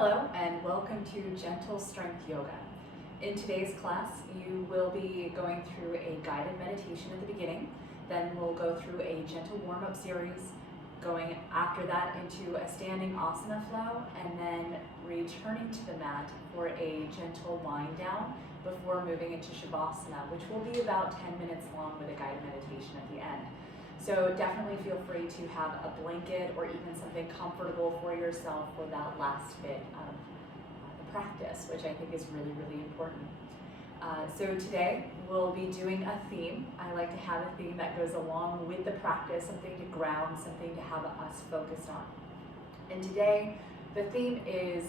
Hello and welcome to Gentle Strength Yoga. In today's class, you will be going through a guided meditation at the beginning, then we'll go through a gentle warm-up series, going after that into a standing asana flow, and then returning to the mat for a gentle wind down before moving into Shavasana, which will be about 10 minutes long with a guided meditation at the end. So definitely feel free to have a blanket or even something comfortable for yourself for that last bit of the practice, which I think is really, really important. So today we'll be doing a theme. I like to have a theme that goes along with the practice, something to ground, something to have us focused on. And today the theme is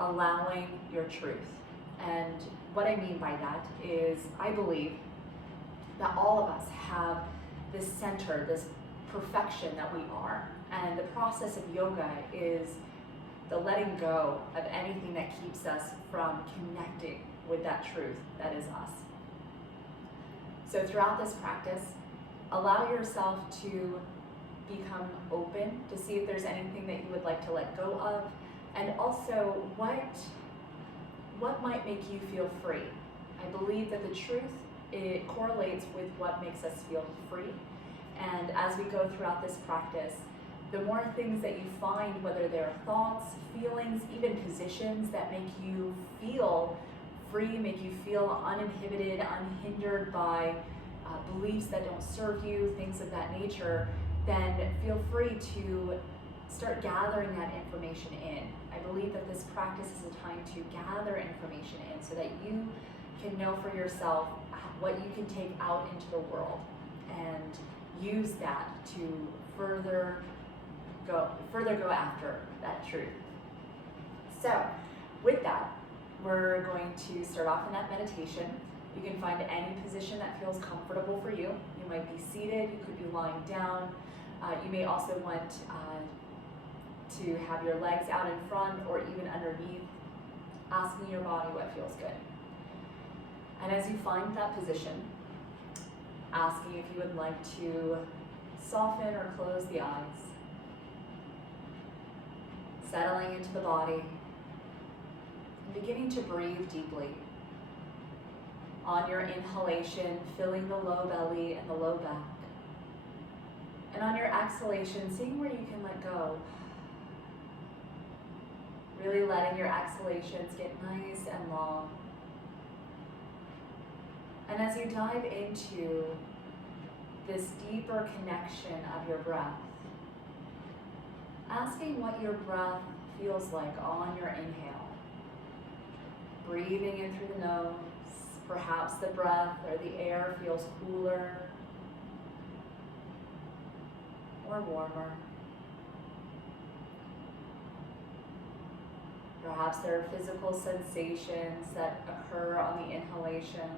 allowing your truth. And what I mean by that is I believe that all of us have this center, this perfection that we are. And the process of yoga is the letting go of anything that keeps us from connecting with that truth that is us. So throughout this practice, allow yourself to become open to see if there's anything that you would like to let go of, and also what might make you feel free. I believe that the truth, it correlates with what makes us feel free. And as we go throughout this practice, the more things that you find, whether they're thoughts, feelings, even positions that make you feel free, make you feel uninhibited, unhindered by beliefs that don't serve you, things of that nature, then feel free to start gathering that information in. I believe that this practice is a time to gather information in so that you can know for yourself what you can take out into the world and use that to further go after that truth. So with that, we're going to start off in that meditation. You can find any position that feels comfortable for you. You might be seated, you could be lying down. You may also want to have your legs out in front or even underneath, asking your body what feels good. And as you find that position, asking if you would like to soften or close the eyes, settling into the body, and beginning to breathe deeply. On your inhalation, filling the low belly and the low back. And on your exhalation, seeing where you can let go. Really letting your exhalations get nice and long. And as you dive into this deeper connection of your breath, asking what your breath feels like on your inhale. Breathing in through the nose, perhaps the breath or the air feels cooler or warmer. Perhaps there are physical sensations that occur on the inhalation.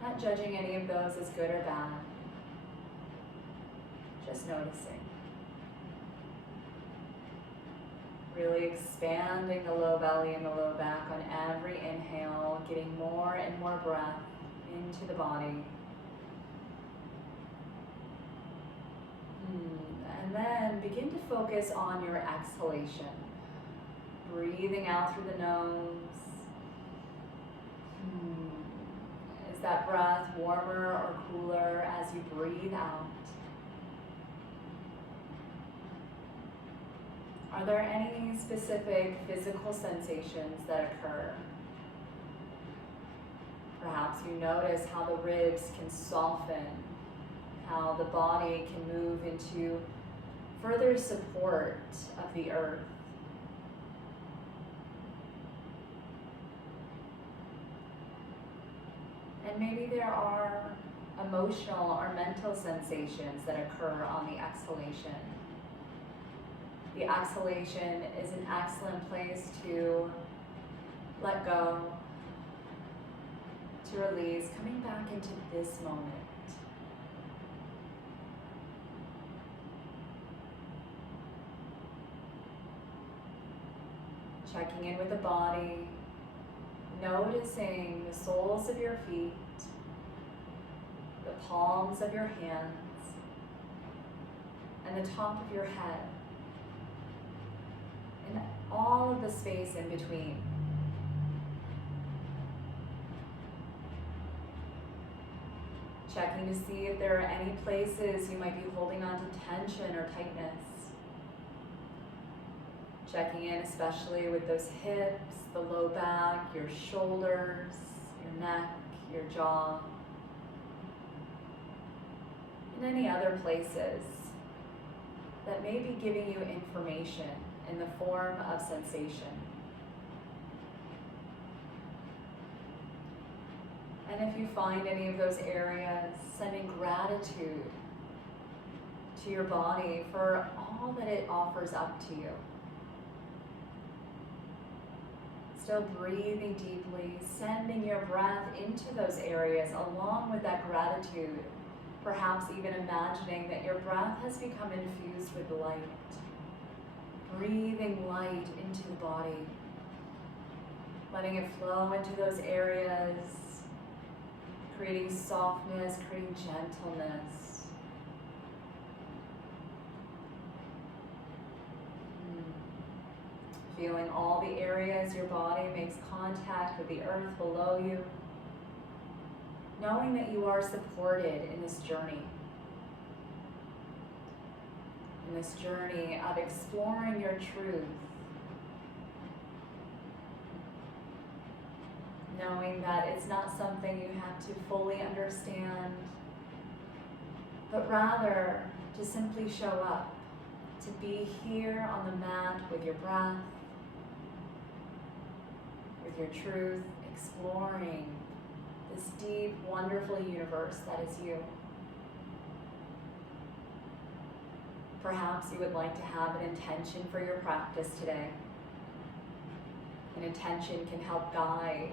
Not judging any of those as good or bad, just noticing. Really expanding the low belly and the low back on every inhale, getting more and more breath into the body. And then begin to focus on your exhalation. Breathing out through the nose. Is that breath warmer or cooler as you breathe out? Are there any specific physical sensations that occur? Perhaps you notice how the ribs can soften, how the body can move into further support of the earth. And maybe there are emotional or mental sensations that occur on the exhalation. The exhalation is an excellent place to let go, to release, coming back into this moment. Checking in with the body, noticing the soles of your feet, the palms of your hands, and the top of your head. and all of the space in between. Checking to see if there are any places you might be holding on to tension or tightness. Checking in especially with those hips, the low back, your shoulders, your neck, your jaw, and any other places that may be giving you information in the form of sensation. And if you find any of those areas, sending gratitude to your body for all that it offers up to you. Still breathing deeply, sending your breath into those areas along with that gratitude. Perhaps even imagining that your breath has become infused with light. Breathing light into the body. Letting it flow into those areas. Creating softness, creating gentleness. Feeling all the areas your body makes contact with the earth below you. Knowing that you are supported in this journey. In this journey of exploring your truth. Knowing that it's not something you have to fully understand, but rather to simply show up, to be here on the mat with your breath, with your truth, exploring this deep, wonderful universe that is you. Perhaps you would like to have an intention for your practice today. An intention can help guide,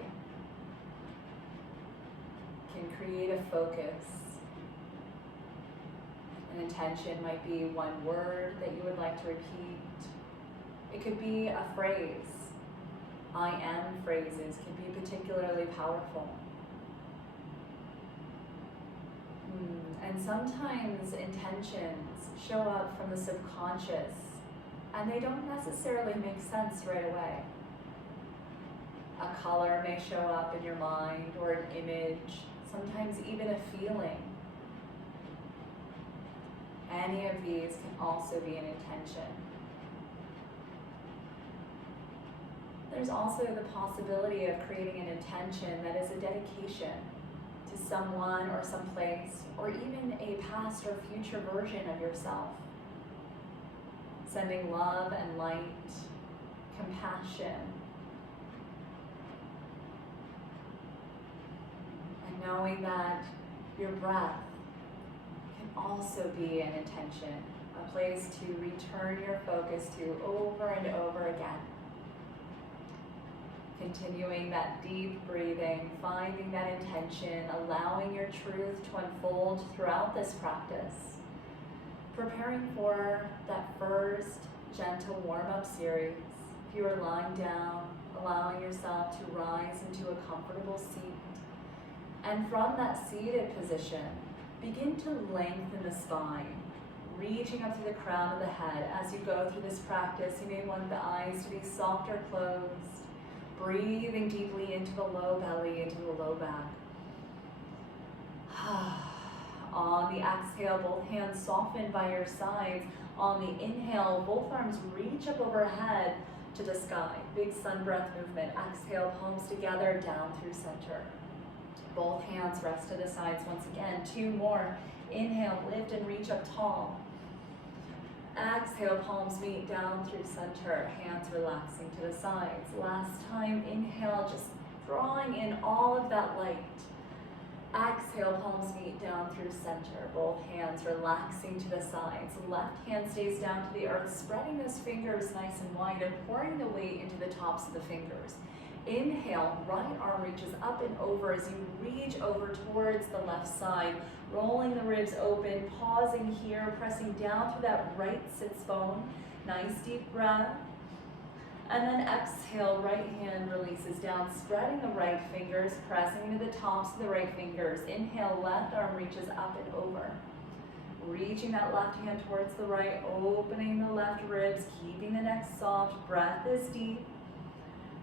can create a focus. An intention might be one word that you would like to repeat. It could be a phrase. I am phrases can be particularly powerful. And sometimes intentions show up from the subconscious and they don't necessarily make sense right away. A color may show up in your mind or an image, sometimes even a feeling. Any of these can also be an intention. There's also the possibility of creating an intention that is a dedication to someone or someplace, or even a past or future version of yourself. Sending love and light, compassion, and knowing that your breath can also be an intention, a place to return your focus to over and over again. Continuing that deep breathing, finding that intention, allowing your truth to unfold throughout this practice. Preparing for that first gentle warm-up series. If you are lying down, allowing yourself to rise into a comfortable seat. And from that seated position, begin to lengthen the spine, reaching up to the crown of the head. As you go through this practice, you may want the eyes to be soft or closed. Breathing deeply into the low belly, into the low back. On the exhale, both hands soften by your sides. On the inhale, both arms reach up overhead to the sky. Big sun breath movement. Exhale, palms together, down through center. Both hands rest to the sides once again. 2 more. Inhale, lift and reach up tall. Exhale, palms meet down through center, hands relaxing to the sides. Last time, inhale, just drawing in all of that light. Exhale, palms meet down through center, both hands relaxing to the sides. Left hand stays down to the earth, spreading those fingers nice and wide and pouring the weight into the tops of the fingers. Inhale, right arm reaches up and over as you reach over towards the left side, rolling the ribs open, pausing here, pressing down to that right sits bone. Nice deep breath. And then exhale, right hand releases down, spreading the right fingers, pressing into the tops of the right fingers. Inhale, left arm reaches up and over. Reaching that left hand towards the right, opening the left ribs, keeping the neck soft, breath is deep.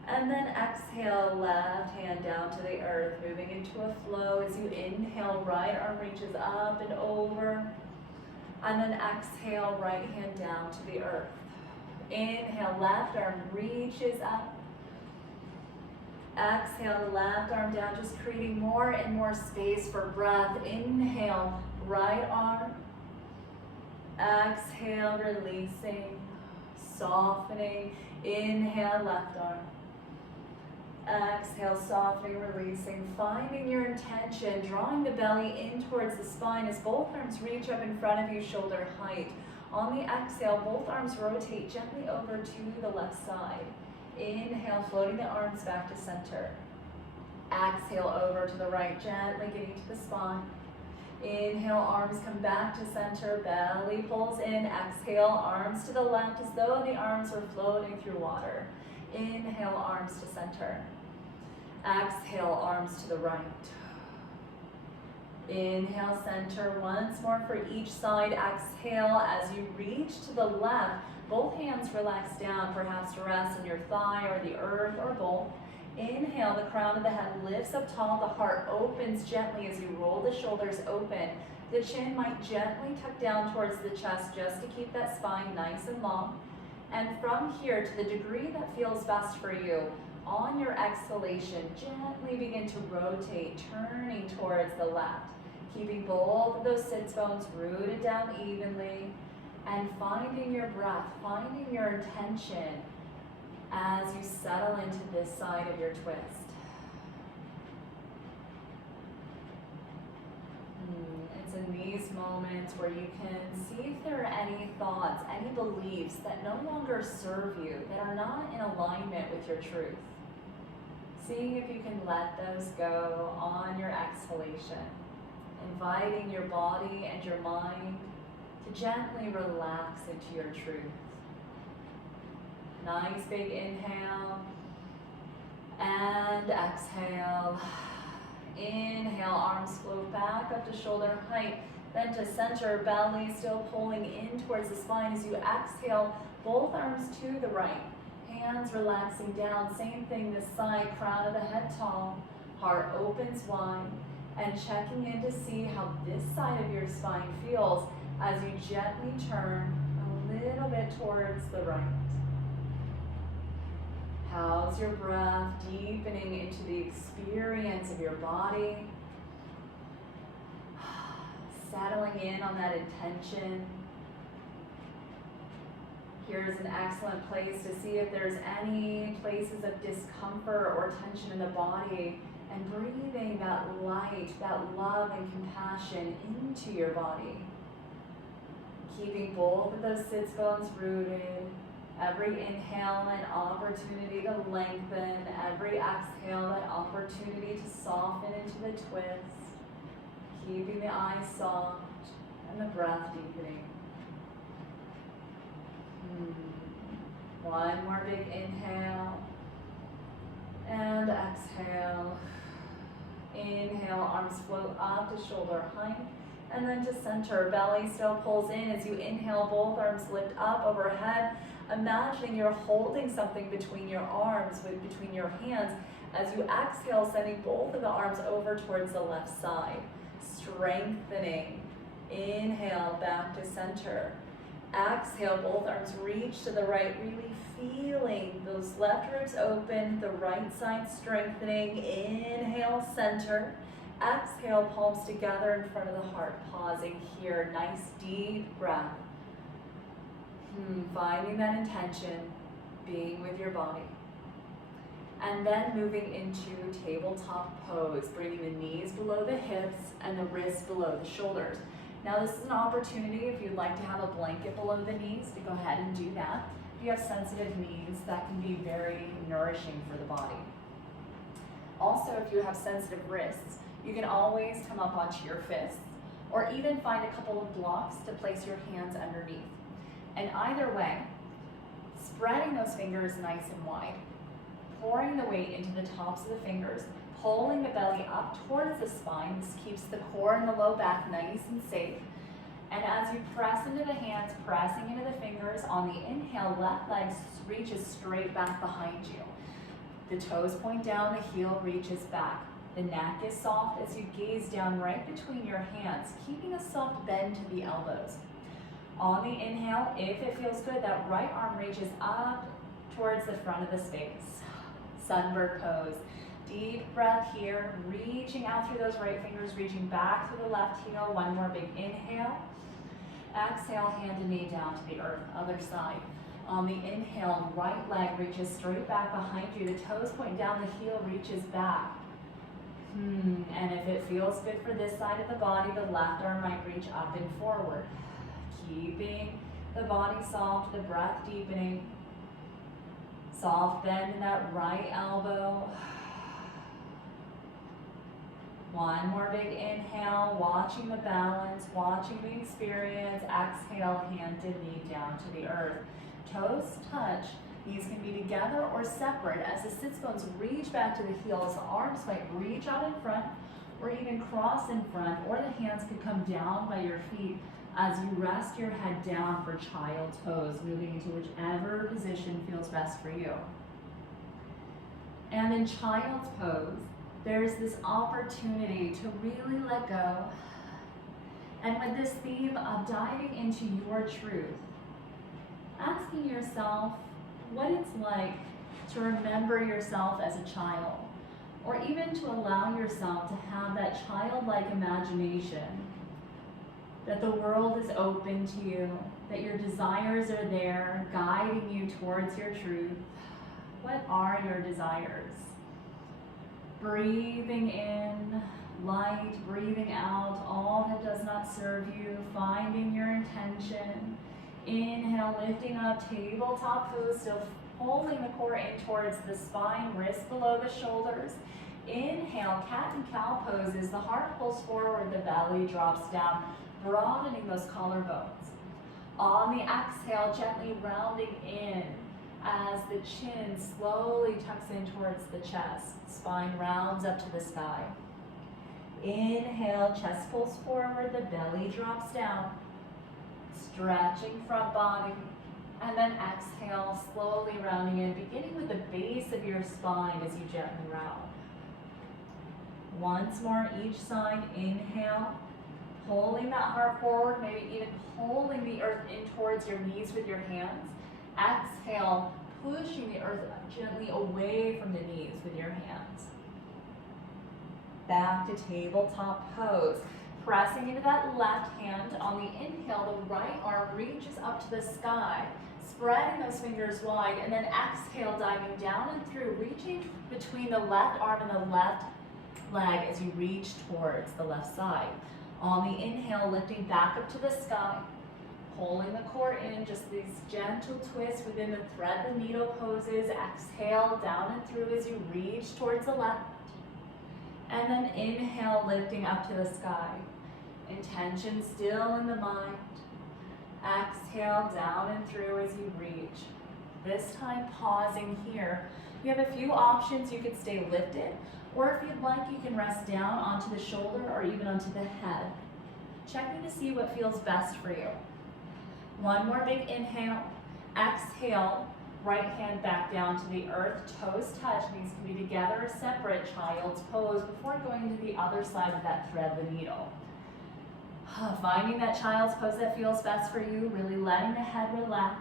And then exhale, left hand down to the earth, moving into a flow. As you inhale, right arm reaches up and over. And then exhale, right hand down to the earth. Inhale, left arm reaches up. Exhale, the left arm down, just creating more and more space for breath. Inhale, right arm. Exhale, releasing, softening. Inhale, left arm. Exhale, softening, releasing, finding your intention, drawing the belly in towards the spine as both arms reach up in front of you, shoulder height. On the exhale, both arms rotate gently over to the left side. Inhale, floating the arms back to center. Exhale, over to the right, gently getting to the spine. Inhale, arms come back to center, belly pulls in. Exhale, arms to the left as though the arms were floating through water. Inhale, arms to center. Exhale, arms to the right. Inhale, center once more for each side. Exhale, as you reach to the left, both hands relax down, perhaps to rest on your thigh or the earth or both. Inhale, the crown of the head lifts up tall, the heart opens gently as you roll the shoulders open. The chin might gently tuck down towards the chest just to keep that spine nice and long. And from here, to the degree that feels best for you, on your exhalation, gently begin to rotate, turning towards the left, keeping both of those sits bones rooted down evenly, and finding your breath, finding your intention as you settle into this side of your twist. It's in these moments where you can see if there are any thoughts, any beliefs that no longer serve you, that are not in alignment with your truth. Seeing if you can let those go on your exhalation, inviting your body and your mind to gently relax into your truth. Nice big inhale and exhale. Inhale, arms float back up to shoulder height, then to center, belly still pulling in towards the spine. As you exhale, both arms to the right, hands relaxing down. Same thing this side, crown of the head tall, heart opens wide, and checking in to see how this side of your spine feels as you gently turn a little bit towards the right. How's your breath deepening into the experience of your body? Settling in on that intention. Here's an excellent place to see if there's any places of discomfort or tension in the body, and breathing that light, that love and compassion into your body. Keeping both of those sits bones rooted. Every inhale, an opportunity to lengthen. Every exhale, an opportunity to soften into the twist. Keeping the eyes soft and the breath deepening. One more big inhale and exhale. Inhale, arms float up to shoulder height and then to center. Belly still pulls in as you inhale, both arms lift up overhead. Imagining you're holding something between your arms, between your hands. As you exhale, sending both of the arms over towards the left side. Strengthening. Inhale, back to center. Exhale, both arms reach to the right, really feeling those left ribs open, the right side strengthening. Inhale, center. Exhale, palms together in front of the heart. Pausing here, nice deep breath. Finding that intention, being with your body. And then moving into tabletop pose, bringing the knees below the hips and the wrists below the shoulders. Now this is an opportunity, if you'd like to have a blanket below the knees, to go ahead and do that. If you have sensitive knees, that can be very nourishing for the body. Also, if you have sensitive wrists, you can always come up onto your fists, or even find a couple of blocks to place your hands underneath. And either way, spreading those fingers nice and wide, pouring the weight into the tops of the fingers, pulling the belly up towards the spine. This keeps the core and the low back nice and safe. And as you press into the hands, pressing into the fingers, on the inhale, left leg reaches straight back behind you. The toes point down, the heel reaches back. The neck is soft as you gaze down right between your hands, keeping a soft bend to the elbows. On the inhale, if it feels good, that right arm reaches up towards the front of the space. Sunbird pose. Deep breath here, reaching out through those right fingers, reaching back to the left heel. One more big inhale. Exhale, hand and knee down to the earth, other side. On the inhale, right leg reaches straight back behind you. The toes point down, the heel reaches back. And if it feels good for this side of the body, the left arm might reach up and forward. Keeping the body soft, the breath deepening. Soft bend in that right elbow. One more big inhale, watching the balance, watching the experience. Exhale, hand and knee down to the earth. Toes touch. These can be together or separate as the sits bones reach back to the heels. The arms might reach out in front or even cross in front, or the hands could come down by your feet as you rest your head down for child's pose, moving into whichever position feels best for you. And in child's pose, there's this opportunity to really let go. And with this theme of diving into your truth, asking yourself what it's like to remember yourself as a child, or even to allow yourself to have that childlike imagination, that the world is open to you, that your desires are there, guiding you towards your truth. What are your desires? Breathing in, light, breathing out, all that does not serve you, finding your intention. Inhale, lifting up, tabletop pose, still holding the core in towards the spine, wrists below the shoulders. Inhale, cat and cow poses, the heart pulls forward, the belly drops down, broadening those collarbones. On the exhale, gently rounding in as the chin slowly tucks in towards the chest. Spine rounds up to the sky. Inhale, chest pulls forward, the belly drops down. Stretching front body. And then exhale, slowly rounding in, beginning with the base of your spine as you gently round. Once more, each side, inhale. Pulling that heart forward, maybe even pulling the earth in towards your knees with your hands. Exhale, pushing the earth gently away from the knees with your hands. Back to tabletop pose. Pressing into that left hand. On the inhale, the right arm reaches up to the sky, spreading those fingers wide, and then exhale, diving down and through, reaching between the left arm and the left leg as you reach towards the left side. On the inhale, lifting back up to the sky, pulling the core in, just these gentle twists within the thread the needle poses. Exhale, down and through as you reach towards the left. And then inhale, lifting up to the sky. Intention still in the mind. Exhale, down and through as you reach. This time pausing here. You have a few options. You could stay lifted, or if you'd like, you can rest down onto the shoulder or even onto the head. Checking to see what feels best for you. One more big inhale. Exhale, right hand back down to the earth, toes touch. These can be together or separate, child's pose, before going to the other side of that thread the needle. Finding that child's pose that feels best for you, really letting the head relax.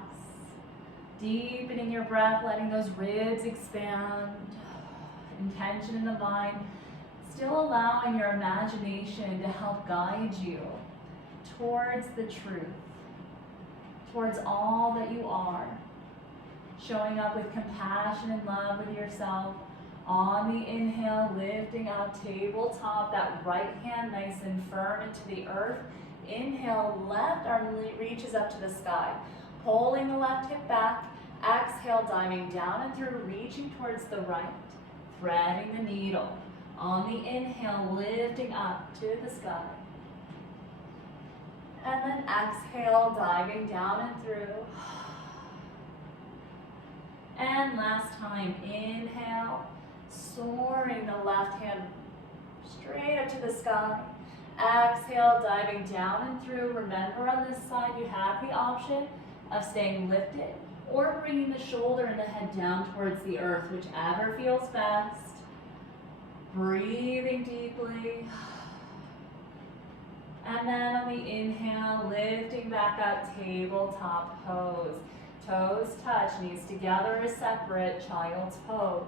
Deepening your breath, letting those ribs expand. Intention in the mind. Still allowing your imagination to help guide you towards the truth, towards all that you are. Showing up with compassion and love with yourself. On the inhale, lifting up, tabletop, that right hand nice and firm into the earth. Inhale, left arm reaches up to the sky. Pulling the left hip back. Exhale, diving down and through, reaching towards the right. Threading the needle. On the inhale, lifting up to the sky. And then exhale, diving down and through. And last time, inhale, soaring the left hand straight up to the sky. Exhale, diving down and through. Remember, on this side, you have the option of staying lifted or bringing the shoulder and the head down towards the earth, whichever feels best. Breathing deeply. And then on the inhale, lifting back up, tabletop pose. Toes touch, knees together or separate, child's pose.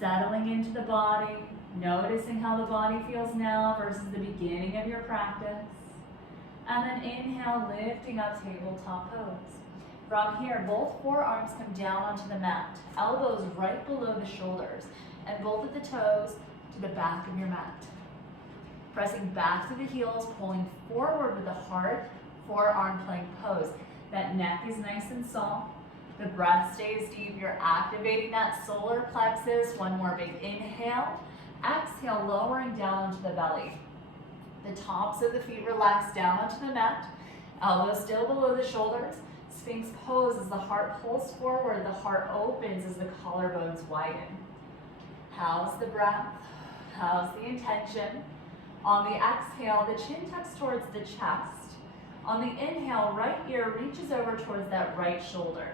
Settling into the body, noticing how the body feels now versus the beginning of your practice. And then inhale, lifting up, tabletop pose. From here, both forearms come down onto the mat, elbows right below the shoulders, and both of the toes to the back of your mat. Pressing back to the heels, pulling forward with the heart, forearm plank pose. That neck is nice and soft. The breath stays deep. You're activating that solar plexus. One more big inhale. Exhale, lowering down onto the belly. The tops of the feet relax down onto the mat. Elbows still below the shoulders. Sphinx pose as the heart pulls forward, the heart opens as the collarbones widen. How's the breath? How's the intention? On the exhale, the chin tucks towards the chest. On the inhale, right ear reaches over towards that right shoulder.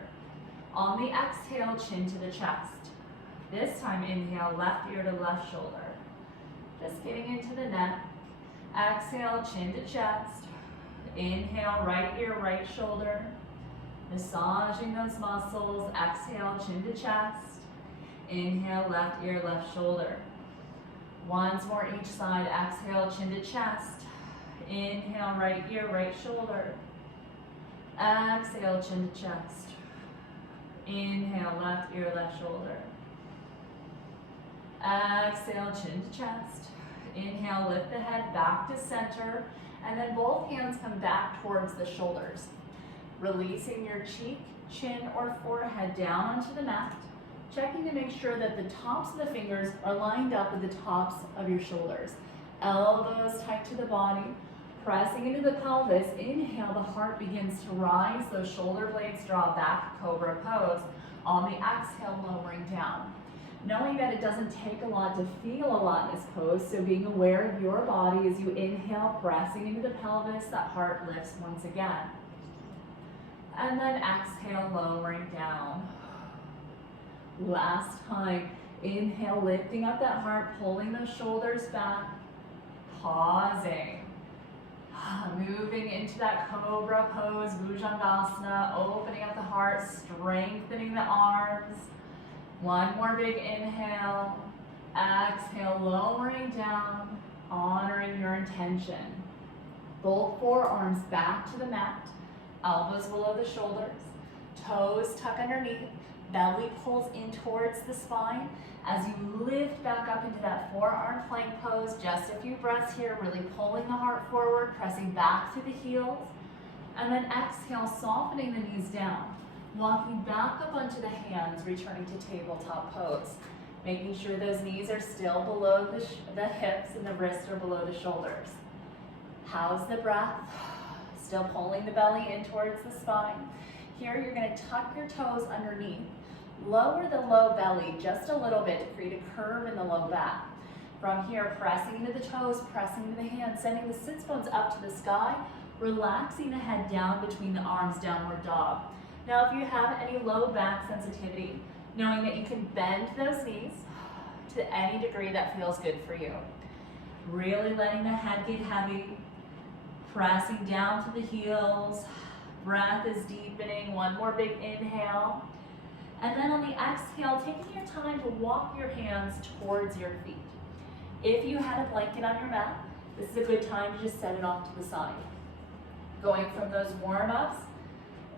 On the exhale, chin to the chest. This time, inhale, left ear to left shoulder. Just getting into the neck. Exhale, chin to chest. Inhale, right ear, right shoulder. Massaging those muscles. Exhale, chin to chest. Inhale, left ear, left shoulder. Once more each side. Exhale, chin to chest. Inhale, right ear, right shoulder. Exhale, chin to chest. Inhale, left ear, left shoulder. Exhale, chin to chest. Inhale, lift the head back to center. And then both hands come back towards the shoulders. Releasing your cheek, chin, or forehead down onto the mat. Checking to make sure that the tops of the fingers are lined up with the tops of your shoulders. Elbows tight to the body. Pressing into the pelvis. Inhale, the heart begins to rise. Those shoulder blades draw back, cobra pose. On the exhale, lowering down. Knowing that it doesn't take a lot to feel a lot in this pose, so being aware of your body as you inhale, pressing into the pelvis, that heart lifts once again. And then exhale, lowering down. Last time, inhale, lifting up that heart, pulling those shoulders back, pausing. Moving into that cobra pose, Bhujangasana, opening up the heart, strengthening the arms. One more big inhale. Exhale, lowering down, honoring your intention. Both forearms back to the mat, elbows below the shoulders, toes tuck underneath, belly pulls in towards the spine. As you lift back up into that forearm plank pose, just a few breaths here, really pulling the heart forward, pressing back through the heels. And then exhale, softening the knees down. Walking back up onto the hands, returning to tabletop pose. Making sure those knees are still below the hips and the wrists are below the shoulders. How's the breath? Still pulling the belly in towards the spine. Here you're going to tuck your toes underneath. Lower the low belly just a little bit to create a curve in the low back. From here, pressing into the toes, pressing into the hands, sending the sits bones up to the sky, relaxing the head down between the arms, downward dog. Now, if you have any low back sensitivity, knowing that you can bend those knees to any degree that feels good for you. Really letting the head get heavy, pressing down to the heels. Breath is deepening. One more big inhale. And then on the exhale, taking your time to walk your hands towards your feet. If you had a blanket on your mat, this is a good time to just set it off to the side. Going from those warm-ups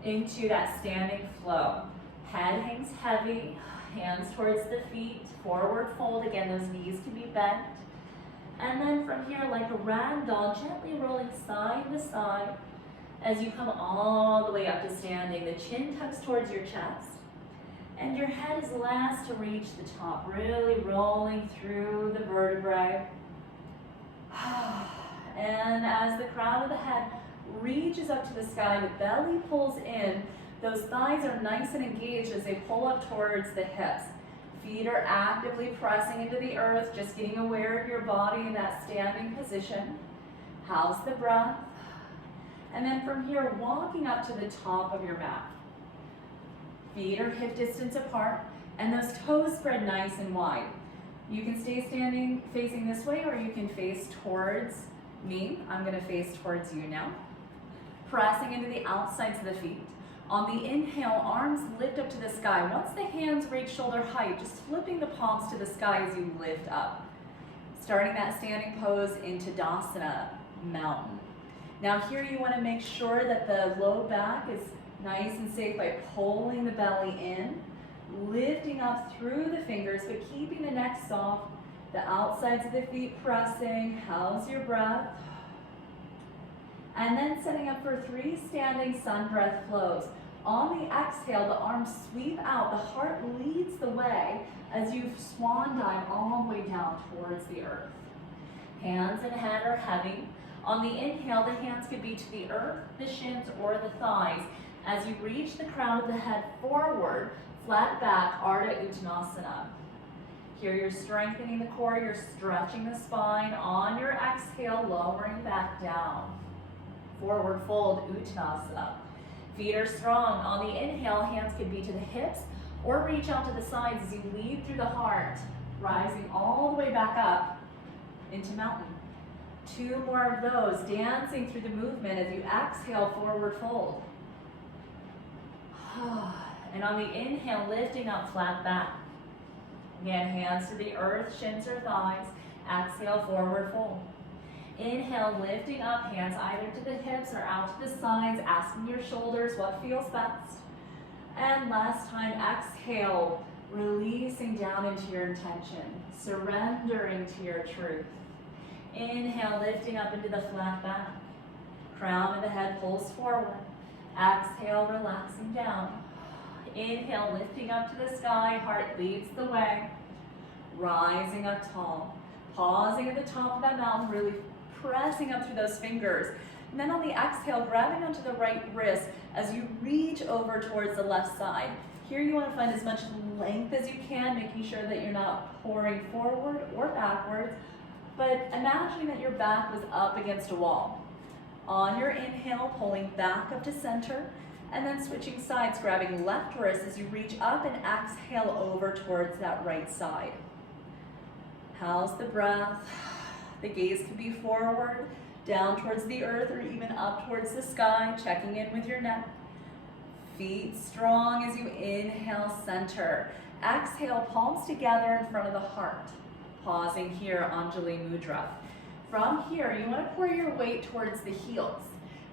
into that standing flow. Head hangs heavy, hands towards the feet, forward fold. Again, those knees can be bent. And then from here, like a rag doll, gently rolling side to side as you come all the way up to standing. The chin tucks towards your chest. And your head is last to reach the top, really rolling through the vertebrae. And as the crown of the head reaches up to the sky, the belly pulls in. Those thighs are nice and engaged as they pull up towards the hips. Feet are actively pressing into the earth, just getting aware of your body in that standing position. How's the breath? And then from here, walking up to the top of your mat. Feet are hip distance apart, and those toes spread nice and wide. You can stay standing facing this way, or you can face towards me. I'm gonna face towards you now. Pressing into the outsides of the feet. On the inhale, arms lift up to the sky. Once the hands reach shoulder height, just flipping the palms to the sky as you lift up. Starting that standing pose into Tadasana, mountain. Now here you want to make sure that the low back is nice and safe by pulling the belly in, lifting up through the fingers, but keeping the neck soft, the outsides of the feet pressing. How's your breath? And then setting up for 3 standing sun breath flows. On the exhale, the arms sweep out, the heart leads the way as you swan dive all the way down towards the earth. Hands and head are heavy. On the inhale, the hands could be to the earth, the shins, or the thighs. As you reach the crown of the head forward, flat back, Ardha Uttanasana. Here you're strengthening the core, you're stretching the spine. On your exhale, lowering back down. Forward fold, Uttanasana. Feet are strong. On the inhale, hands could be to the hips or reach out to the sides as you lead through the heart, rising all the way back up into mountain. 2 more of those, dancing through the movement as you exhale, forward fold. And on the inhale, lifting up, flat back. Again, hands to the earth, shins or thighs. Exhale, forward fold. Inhale, lifting up, hands either to the hips or out to the sides, asking your shoulders what feels best. And last time, exhale, releasing down into your intention, surrendering to your truth. Inhale, lifting up into the flat back. Crown of the head pulls forward. Exhale, relaxing down. Inhale, lifting up to the sky, heart leads the way. Rising up tall. Pausing at the top of that mountain, really pressing up through those fingers. And then on the exhale, grabbing onto the right wrist as you reach over towards the left side. Here you want to find as much length as you can, making sure that you're not pouring forward or backwards, but imagining that your back was up against a wall. On your inhale, pulling back up to center, and then switching sides, grabbing left wrist as you reach up and exhale over towards that right side. How's the breath? The gaze could be forward, down towards the earth, or even up towards the sky, checking in with your neck. Feet strong as you inhale, center. Exhale, palms together in front of the heart. Pausing here, Anjali Mudra. From here, you want to pour your weight towards the heels.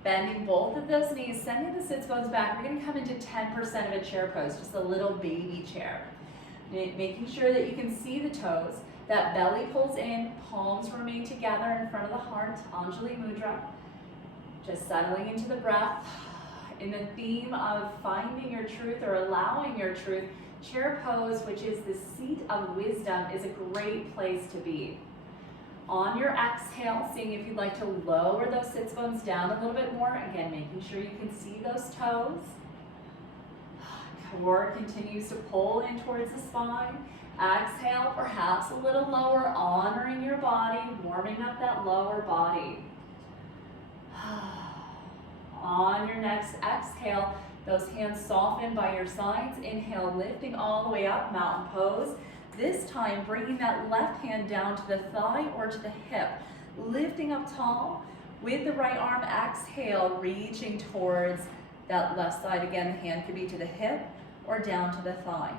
Bending both of those knees, sending the sits bones back. We're going to come into 10% of a chair pose, just a little baby chair. Making sure that you can see the toes. That belly pulls in, palms remain together in front of the heart, Anjali Mudra. Just settling into the breath. In the theme of finding your truth or allowing your truth, chair pose, which is the seat of wisdom, is a great place to be. On your exhale, seeing if you'd like to lower those sits bones down a little bit more. Again, making sure you can see those toes. Core continues to pull in towards the spine. Exhale, perhaps a little lower, honoring your body, warming up that lower body. On your next exhale, those hands soften by your sides. Inhale, lifting all the way up, mountain pose. This time, bringing that left hand down to the thigh or to the hip. Lifting up tall. With the right arm, exhale, reaching towards that left side. Again, the hand could be to the hip or down to the thigh.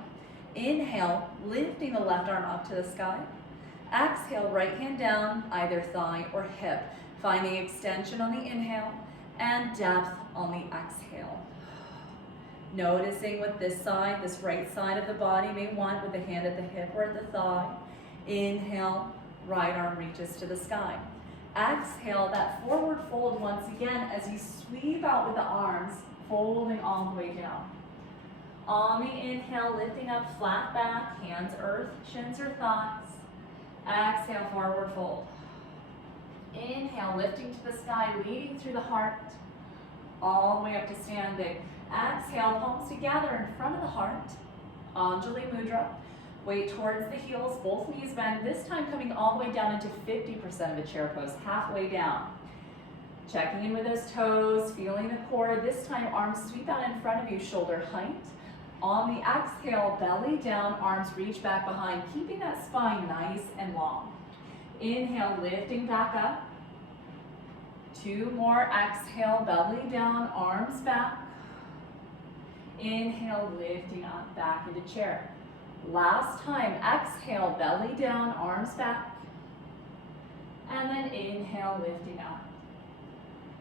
Inhale, lifting the left arm up to the sky. Exhale, right hand down, either thigh or hip. Finding extension on the inhale and depth on the exhale. Noticing what this side, this right side of the body may want with the hand at the hip or at the thigh. Inhale, right arm reaches to the sky. Exhale, that forward fold once again as you sweep out with the arms, folding all the way down. On the inhale, lifting up, flat back, hands earth, shins or thighs. Exhale, forward fold. Inhale, lifting to the sky, leading through the heart, all the way up to standing. Exhale, palms together in front of the heart, Anjali Mudra. Weight towards the heels, both knees bend, this time coming all the way down into 50% of a chair pose, halfway down. Checking in with those toes, feeling the core. This time, arms sweep out in front of you, shoulder height. On the exhale, belly down, arms reach back behind, keeping that spine nice and long. Inhale, lifting back up. 2 more, exhale, belly down, arms back. Inhale, lifting up, back into chair. Last time, exhale, belly down, arms back. And then inhale, lifting up.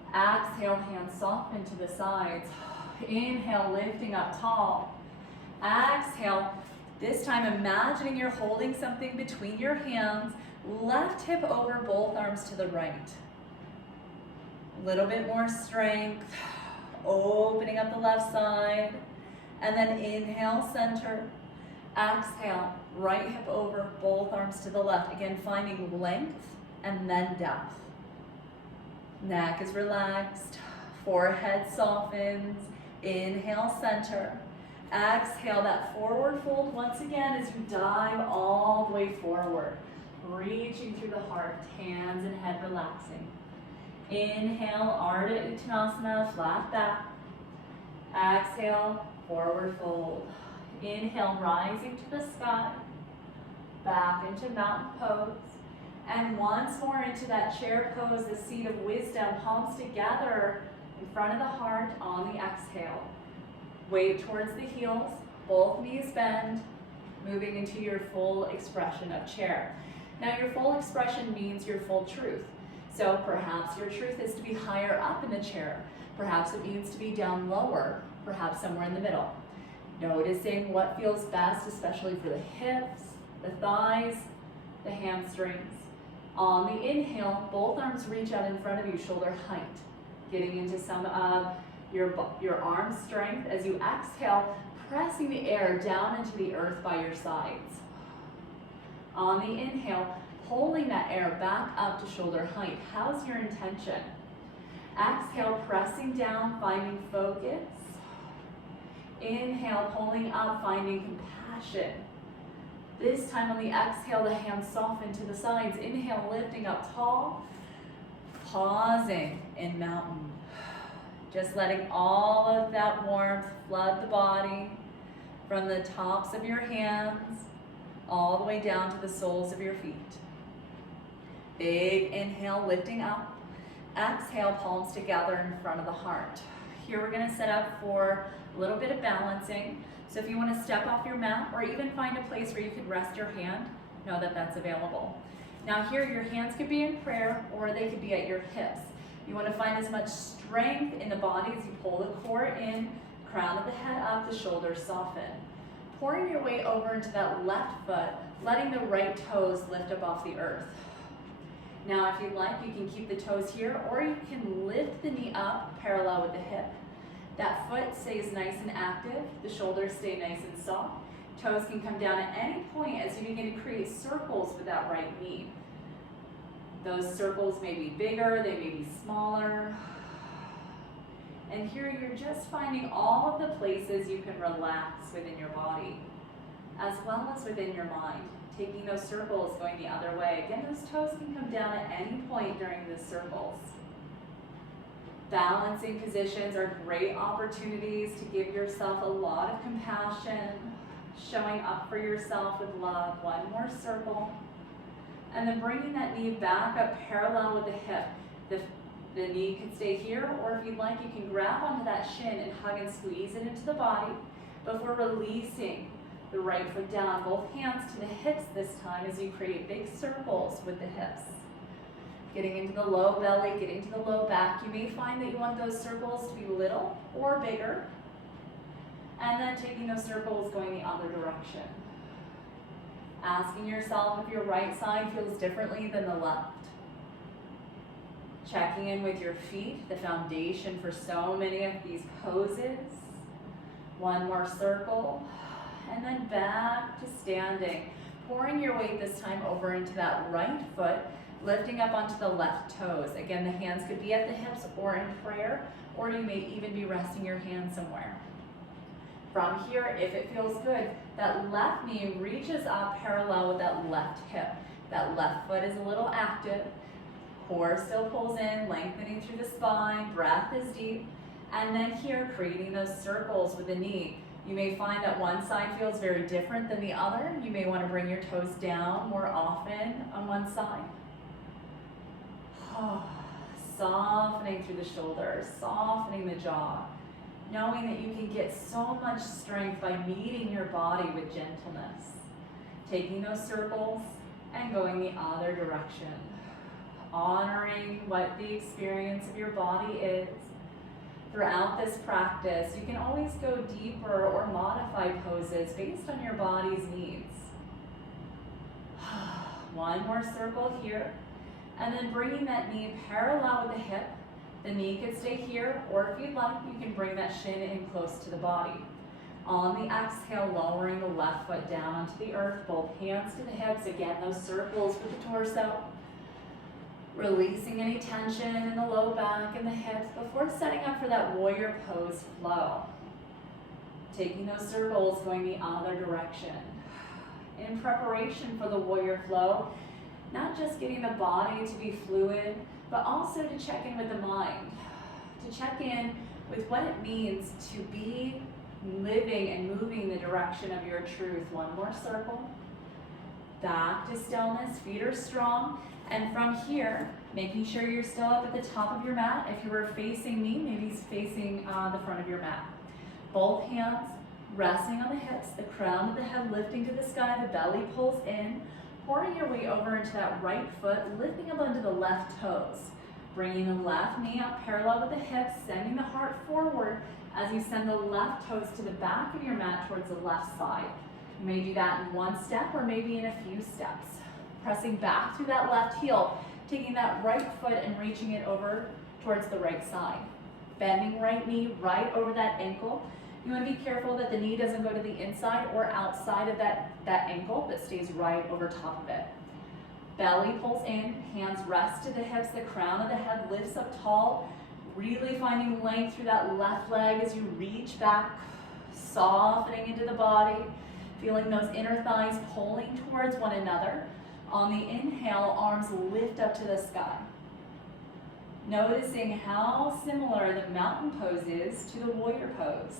Exhale, hands soften to the sides. Inhale, lifting up tall. Exhale, this time imagining you're holding something between your hands, left hip over, both arms to the right. A little bit more strength, opening up the left side, and then inhale, center. Exhale, right hip over, both arms to the left. Again, finding length and then depth. Neck is relaxed, forehead softens. Inhale, center. Exhale, that forward fold once again as you dive all the way forward. Reaching through the heart, hands and head relaxing. Inhale, Ardha Uttanasana, flat back. Exhale, forward fold. Inhale, rising to the sky. Back into mountain pose. And once more into that chair pose, the seat of wisdom, palms together in front of the heart on the exhale. Weight towards the heels, both knees bend, moving into your full expression of chair. Now your full expression means your full truth. So perhaps your truth is to be higher up in the chair. Perhaps it means to be down lower, perhaps somewhere in the middle. Noticing what feels best, especially for the hips, the thighs, the hamstrings. On the inhale, both arms reach out in front of you, shoulder height. Getting into some of your arm strength as you exhale, pressing the air down into the earth by your sides. On the inhale, pulling that air back up to shoulder height. How's your intention? Exhale, pressing down, finding focus. Inhale, pulling up, finding compassion. This time on the exhale, the hands soften to the sides. Inhale, lifting up tall. Pausing in mountain. Just letting all of that warmth flood the body from the tops of your hands all the way down to the soles of your feet. Big inhale, lifting up. Exhale, palms together in front of the heart. Here we're going to set up for a little bit of balancing. So if you want to step off your mat or even find a place where you could rest your hand, know that that's available. Now here, your hands could be in prayer or they could be at your hips. You want to find as much strength in the body as you pull the core in, crown of the head up, the shoulders soften. Pouring your way over into that left foot, letting the right toes lift up off the earth. Now, if you'd like, you can keep the toes here, or you can lift the knee up parallel with the hip. That foot stays nice and active, the shoulders stay nice and soft. Toes can come down at any point as you begin to create circles with that right knee. Those circles may be bigger, they may be smaller. And here you're just finding all of the places you can relax within your body, as well as within your mind. Taking those circles, going the other way. Again, those toes can come down at any point during the circles. Balancing positions are great opportunities to give yourself a lot of compassion, showing up for yourself with love. One more circle. And then bringing that knee back up parallel with the hip. The knee can stay here, or if you'd like, you can grab onto that shin and hug and squeeze it into the body before releasing the right foot down. Both hands to the hips this time as you create big circles with the hips. Getting into the low belly, getting to the low back. You may find that you want those circles to be little or bigger. And then taking those circles going the other direction. Asking yourself if your right side feels differently than the left. Checking in with your feet, the foundation for so many of these poses. One more circle, and then back to standing. Pouring your weight this time over into that right foot, lifting up onto the left toes. Again, the hands could be at the hips or in prayer, or you may even be resting your hand somewhere. From here, if it feels good, that left knee reaches up parallel with that left hip. That left foot is a little active. Core still pulls in, lengthening through the spine. Breath is deep. And then here, creating those circles with the knee. You may find that one side feels very different than the other. You may want to bring your toes down more often on one side. Softening through the shoulders, softening the jaw. Knowing that you can get so much strength by meeting your body with gentleness. Taking those circles and going the other direction. Honoring what the experience of your body is. Throughout this practice, you can always go deeper or modify poses based on your body's needs. One more circle here, and then bringing that knee parallel with the hip. The knee could stay here, or if you'd like, you can bring that shin in close to the body. On the exhale, lowering the left foot down onto the earth, both hands to the hips. Again, those circles with the torso. Releasing any tension in the low back and the hips before setting up for that warrior pose flow. Taking those circles, going the other direction. In preparation for the warrior flow, not just getting the body to be fluid, but also to check in with the mind. To check in with what it means to be living and moving in the direction of your truth. One more circle. Back to stillness, feet are strong. And from here, making sure you're still up at the top of your mat. If you were facing me, maybe facing the front of your mat. Both hands resting on the hips, the crown of the head lifting to the sky, the belly pulls in, pouring your weight over into that right foot, lifting up onto the left toes. Bringing the left knee up parallel with the hips, sending the heart forward as you send the left toes to the back of your mat towards the left side. You may do that in one step or maybe in a few steps. Pressing back through that left heel, taking that right foot and reaching it over towards the right side. Bending right knee right over that ankle. You want to be careful that the knee doesn't go to the inside or outside of that ankle, but stays right over top of it. Belly pulls in, hands rest to the hips, the crown of the head lifts up tall, really finding length through that left leg as you reach back, softening into the body, feeling those inner thighs pulling towards one another. On the inhale, arms lift up to the sky. Noticing how similar the mountain pose is to the warrior pose.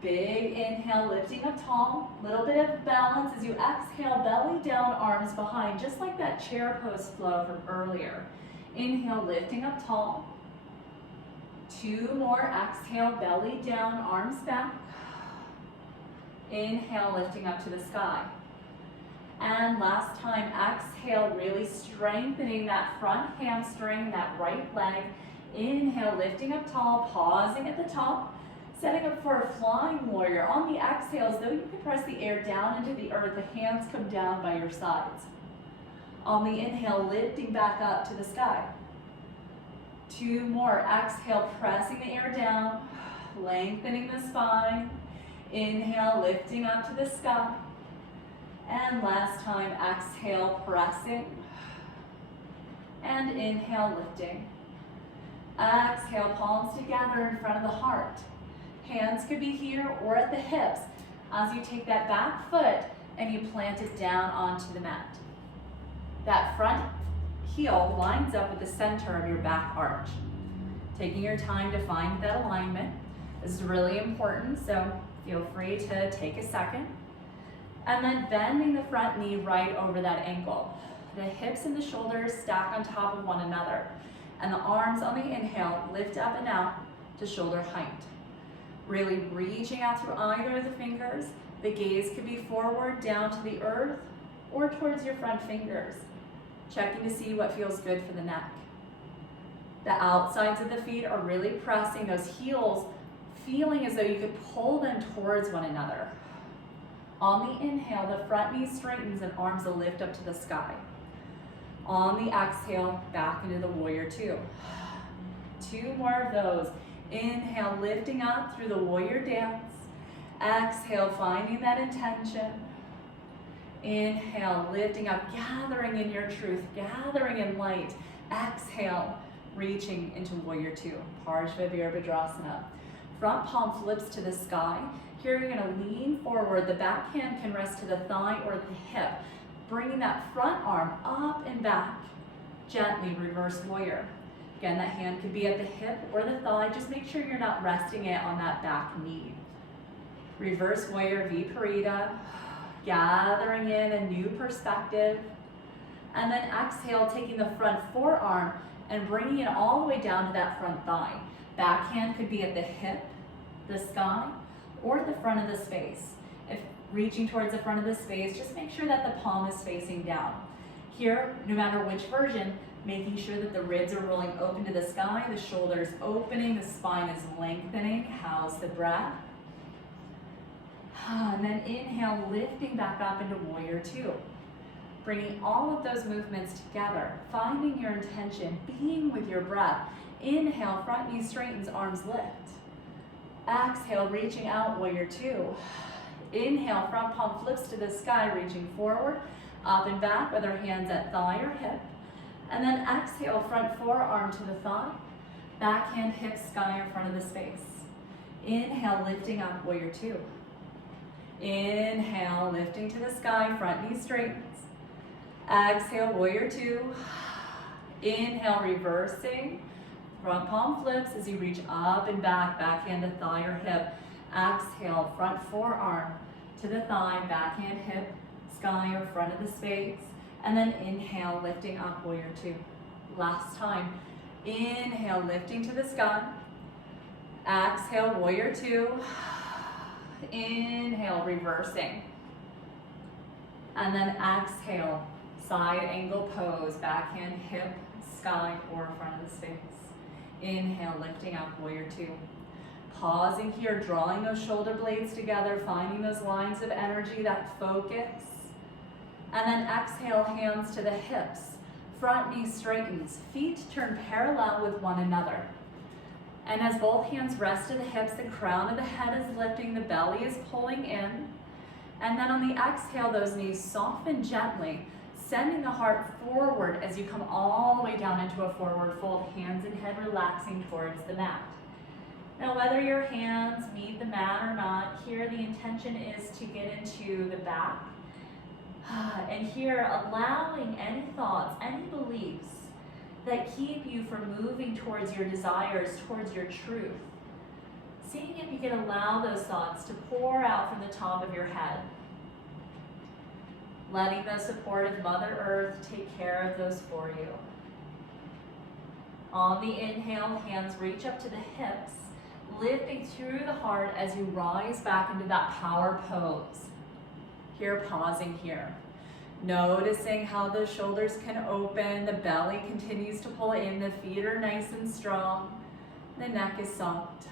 Big inhale, lifting up tall. Little bit of balance as you exhale, belly down, arms behind, just like that chair pose flow from earlier. Inhale, lifting up tall. 2 more, exhale, belly down, arms back. Inhale, lifting up to the sky. And last time, exhale, really strengthening that front hamstring, that right leg. Inhale, lifting up tall, pausing at the top, setting up for a flying warrior. On the exhales, though, you can press the air down into the earth. The hands come down by your sides. On the inhale, lifting back up to the sky. 2 more, exhale, pressing the air down, lengthening the spine. Inhale, lifting up to the sky. And last time, exhale, pressing. And inhale, lifting. Exhale, palms together in front of the heart. Hands could be here or at the hips as you take that back foot and you plant it down onto the mat. That front heel lines up with the center of your back arch. Taking your time to find that alignment. This is really important, so feel free to take a second. And then bending the front knee right over that ankle. The hips and the shoulders stack on top of one another. And the arms on the inhale lift up and out to shoulder height. Really reaching out through either of the fingers. The gaze could be forward, down to the earth, or towards your front fingers. Checking to see what feels good for the neck. The outsides of the feet are really pressing, those heels feeling as though you could pull them towards one another. On the inhale, the front knee straightens and arms will lift up to the sky. On the exhale, back into the warrior 2. 2 more of those. Inhale, lifting up through the warrior dance. Exhale, finding that intention. Inhale, lifting up, gathering in your truth, gathering in light. Exhale, reaching into warrior 2, Parshva Virabhadrasana. Front palm flips to the sky. Here you're gonna lean forward. The back hand can rest to the thigh or the hip. Bringing that front arm up and back. Gently reverse warrior. Again, that hand could be at the hip or the thigh. Just make sure you're not resting it on that back knee. Reverse warrior, Viparita. Gathering in a new perspective. And then exhale, taking the front forearm and bringing it all the way down to that front thigh. Back hand could be at the hip, the sky, or the front of the space. If reaching towards the front of the space, just make sure that the palm is facing down. Here, no matter which version, making sure that the ribs are rolling open to the sky, the shoulders opening, the spine is lengthening. House the breath. And then inhale, lifting back up into warrior two. Bringing all of those movements together, finding your intention, being with your breath. Inhale, front knee straightens, arms lift. Exhale, reaching out, warrior two. Inhale, front palm flips to the sky, reaching forward, up and back, whether hands at thigh or hip. And then exhale, front forearm to the thigh, back hand, hip, sky, in front of the space. Inhale, lifting up, warrior two. Inhale, lifting to the sky, front knee straightens. Exhale, warrior two. Inhale, reversing. Front palm flips as you reach up and back, back hand to thigh or hip. Exhale, front forearm to the thigh, back hand, hip, sky or front of the space. And then inhale, lifting up, warrior two. Last time. Inhale, lifting to the sky. Exhale, warrior two. Inhale, reversing. And then exhale, side angle pose, back hand, hip, sky, or front of the space. Inhale, lifting up, warrior two. Pausing here, drawing those shoulder blades together, finding those lines of energy, that focus. And then exhale, hands to the hips. Front knee straightens, feet turn parallel with one another. And as both hands rest to the hips, the crown of the head is lifting, the belly is pulling in. And then on the exhale, those knees soften gently, sending the heart forward as you come all the way down into a forward fold, hands and head relaxing towards the mat. Now, whether your hands meet the mat or not, here the intention is to get into the back. And here, allowing any thoughts, any beliefs that keep you from moving towards your desires, towards your truth. Seeing if you can allow those thoughts to pour out from the top of your head. Letting the support of Mother Earth take care of those for you. On the inhale, hands reach up to the hips, lifting through the heart as you rise back into that power pose. Here, pausing here. Noticing how the shoulders can open, the belly continues to pull in, the feet are nice and strong, the neck is soft.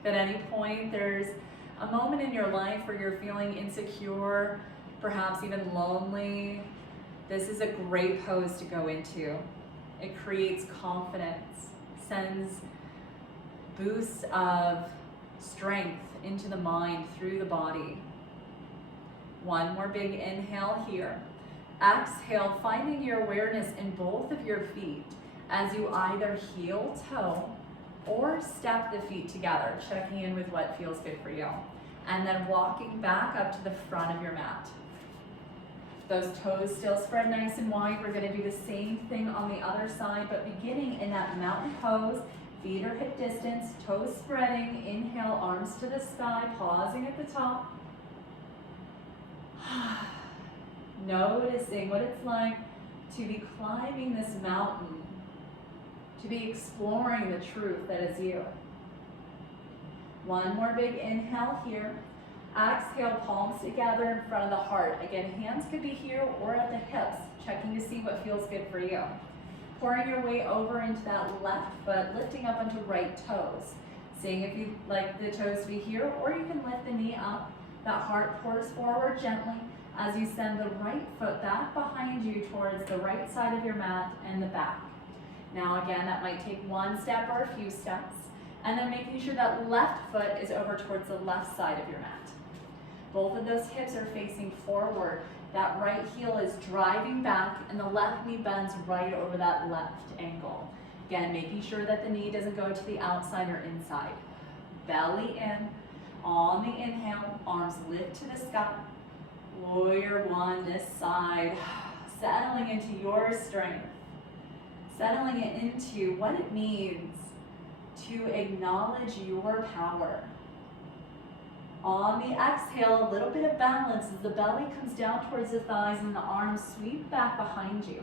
If at any point there's a moment in your life where you're feeling insecure, perhaps even lonely, this is a great pose to go into. It creates confidence, sends boosts of strength into the mind through the body. One more big inhale here. Exhale, finding your awareness in both of your feet as you either heel toe or step the feet together, checking in with what feels good for you. And then walking back up to the front of your mat. Those toes still spread nice and wide. We're gonna do the same thing on the other side, but beginning in that mountain pose, feet are hip distance, toes spreading. Inhale, arms to the sky, pausing at the top. Noticing what it's like to be climbing this mountain, to be exploring the truth that is you. One more big inhale here. Exhale, palms together in front of the heart. Again, hands could be here or at the hips, checking to see what feels good for you. Pouring your way over into that left foot, lifting up onto right toes. Seeing if you'd like the toes to be here, or you can lift the knee up. That heart pours forward gently as you send the right foot back behind you towards the right side of your mat and the back. Now again, that might take one step or a few steps, and then making sure that left foot is over towards the left side of your mat. Both of those hips are facing forward. That right heel is driving back, and the left knee bends right over that left ankle. Again, making sure that the knee doesn't go to the outside or inside. belly in. On the inhale, arms lift to the sky. Warrior one this side. Settling into your strength. Settling it into what it means to acknowledge your power. On the exhale, a little bit of balance as the belly comes down towards the thighs and the arms sweep back behind you.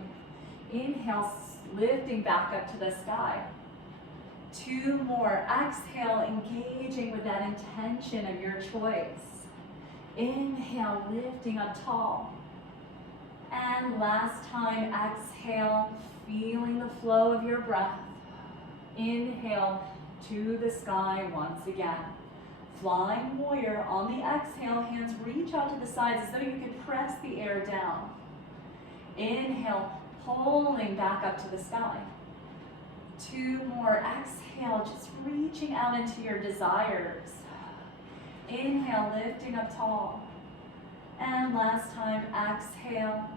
Inhale, lifting back up to the sky. 2 more. Exhale, engaging with that intention of your choice. Inhale, lifting up tall. And last time, exhale, feeling the flow of your breath. Inhale to the sky once again. Flying warrior. On the exhale, hands reach out to the sides as though you could press the air down. Inhale, pulling back up to the sky. 2 more. Exhale, just reaching out into your desires. Inhale, lifting up tall. And last time, exhale,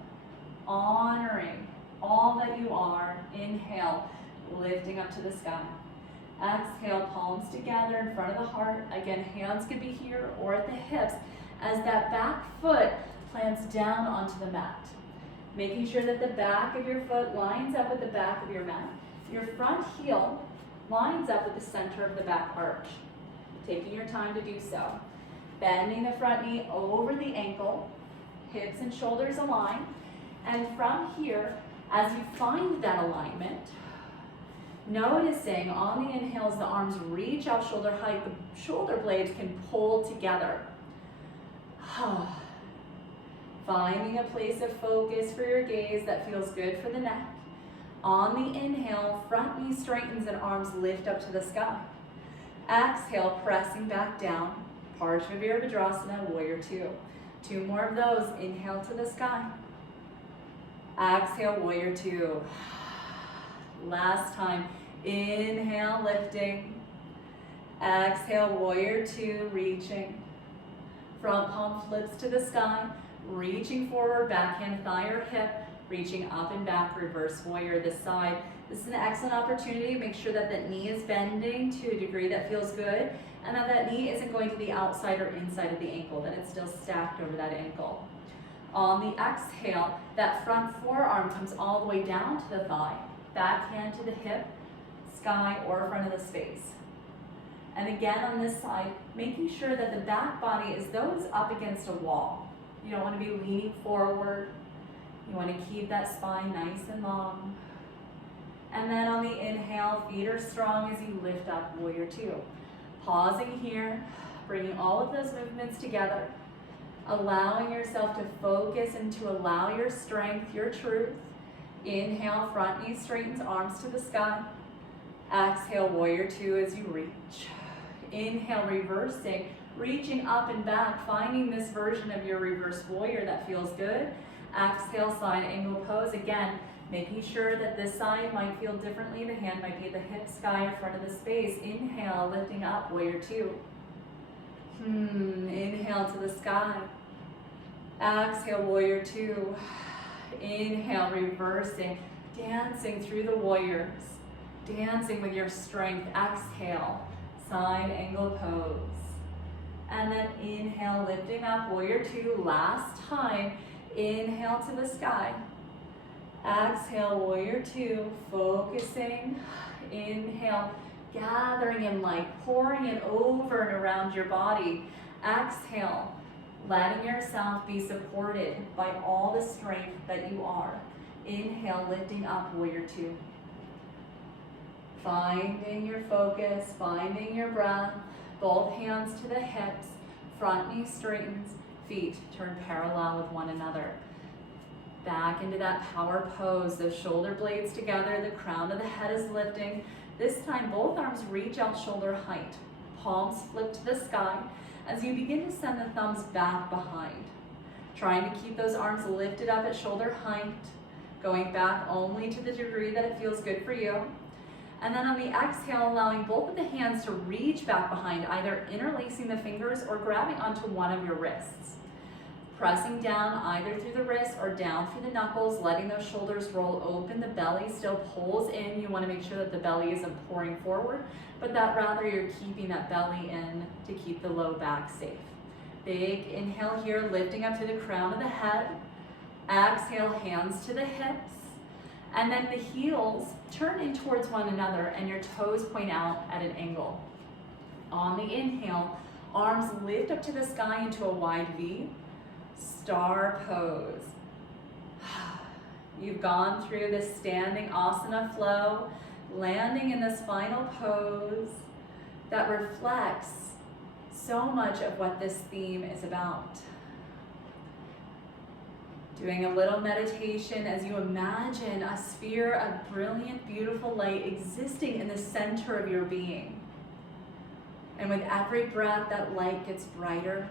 honoring all that you are. Inhale, lifting up to the sky. Exhale, palms together in front of the heart. Again, hands could be here or at the hips as that back foot plants down onto the mat. Making sure that the back of your foot lines up with the back of your mat. Your front heel lines up with the center of the back arch. Taking your time to do so. Bending the front knee over the ankle, hips and shoulders align. And from here, as you find that alignment, noticing on the inhales, the arms reach out shoulder height, the shoulder blades can pull together. Finding a place of focus for your gaze that feels good for the neck. On the inhale, front knee straightens and arms lift up to the sky. Exhale, pressing back down. Parsva Virabhadrasana, warrior two. 2 more of those. Inhale to the sky. Exhale, warrior two. Last time. Inhale, lifting. Exhale, warrior two, reaching. Front palm flips to the sky. Reaching forward, backhand thigh or hip. Reaching up and back, reverse warrior this side. This is an excellent opportunity to make sure that the knee is bending to a degree that feels good and that that knee isn't going to the outside or inside of the ankle, that it's still stacked over that ankle. On the exhale, that front forearm comes all the way down to the thigh, backhand to the hip, sky or front of the space. And again on this side, making sure that the back body is though it's up against a wall. You don't want to be leaning forward. You want to keep that spine nice and long. And then on the inhale, feet are strong as you lift up, warrior two. Pausing here, bringing all of those movements together, allowing yourself to focus and to allow your strength, your truth. Inhale, front knee straightens, arms to the sky. Exhale, warrior two as you reach. Inhale, reversing, reaching up and back, finding this version of your reverse warrior that feels good. Exhale, side angle pose. Again, making sure that this side might feel differently. The hand might be at the hip, sky, in front of the space. Inhale, lifting up, warrior two. Inhale to the sky. Exhale, warrior two. Inhale, reversing, dancing through the warriors. Dancing with your strength. Exhale, side angle pose. And then inhale, lifting up, warrior two. Last time, inhale to the sky. Exhale, warrior two, focusing. Inhale, gathering in light, pouring it over and around your body. Exhale, letting yourself be supported by all the strength that you are. Inhale, lifting up, warrior two. Finding your focus, finding your breath. Both hands to the hips, front knee straightens, feet turn parallel with one another. Back into that power pose, those shoulder blades together, the crown of the head is lifting. This time, both arms reach out shoulder height. Palms flip to the sky as you begin to send the thumbs back behind. Trying to keep those arms lifted up at shoulder height, going back only to the degree that it feels good for you. And then on the exhale, allowing both of the hands to reach back behind, either interlacing the fingers or grabbing onto one of your wrists. Pressing down either through the wrist or down through the knuckles, letting those shoulders roll open. The belly still pulls in. You want to make sure that the belly isn't pouring forward, but that rather you're keeping that belly in to keep the low back safe. Big inhale here, lifting up to the crown of the head. Exhale, hands to the hips. And then the heels turn in towards one another and your toes point out at an angle. On the inhale, arms lift up to the sky into a wide V. Star pose. You've gone through this standing asana flow, landing in this final pose that reflects so much of what this theme is about. Doing a little meditation as you imagine a sphere of brilliant, beautiful light existing in the center of your being. And with every breath, that light gets brighter,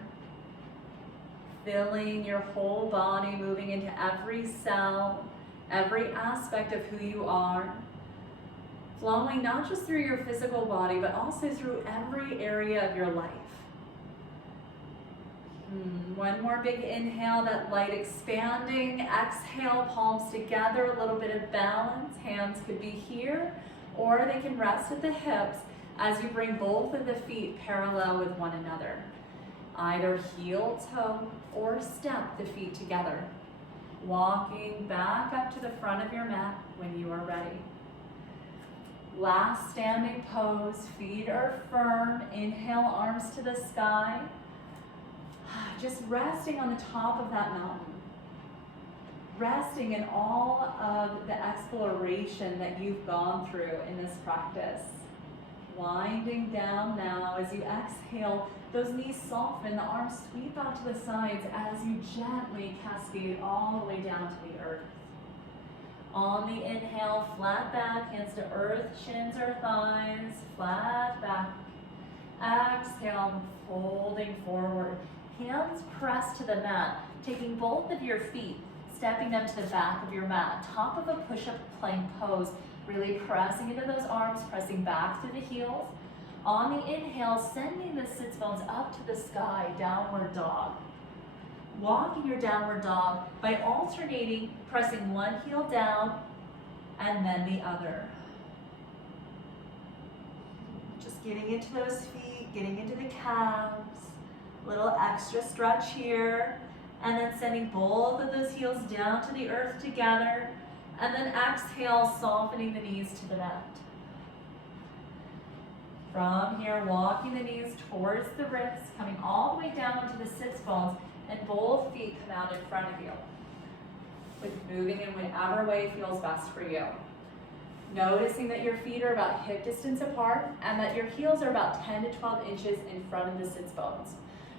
filling your whole body, moving into every cell, every aspect of who you are, flowing not just through your physical body, but also through every area of your life. One more big inhale, that light expanding. Exhale, palms together, a little bit of balance. Hands could be here, or they can rest at the hips as you bring both of the feet parallel with one another. Either heel toe or step the feet together. Walking back up to the front of your mat when you are ready. Last standing pose, feet are firm. Inhale, arms to the sky. Just resting on the top of that mountain. Resting in all of the exploration that you've gone through in this practice. Winding down now as you exhale, those knees soften, the arms sweep out to the sides as you gently cascade all the way down to the earth. On the inhale, flat back, hands to earth, shins or thighs, flat back. Exhale, folding forward. Hands press to the mat, taking both of your feet, stepping them to the back of your mat, top of a push-up plank pose, really pressing into those arms, pressing back through the heels. On the inhale, sending the sits bones up to the sky, downward dog. Walking your downward dog by alternating, pressing one heel down and then the other. Just getting into those feet, getting into the calves. Little extra stretch here, and then sending both of those heels down to the earth together, and then exhale, softening the knees to the mat. From here, walking the knees towards the wrists, coming all the way down into the sits bones, and both feet come out in front of you, with moving in whatever way feels best for you. Noticing that your feet are about hip distance apart, and that your heels are about 10 to 12 inches in front of the sits bones.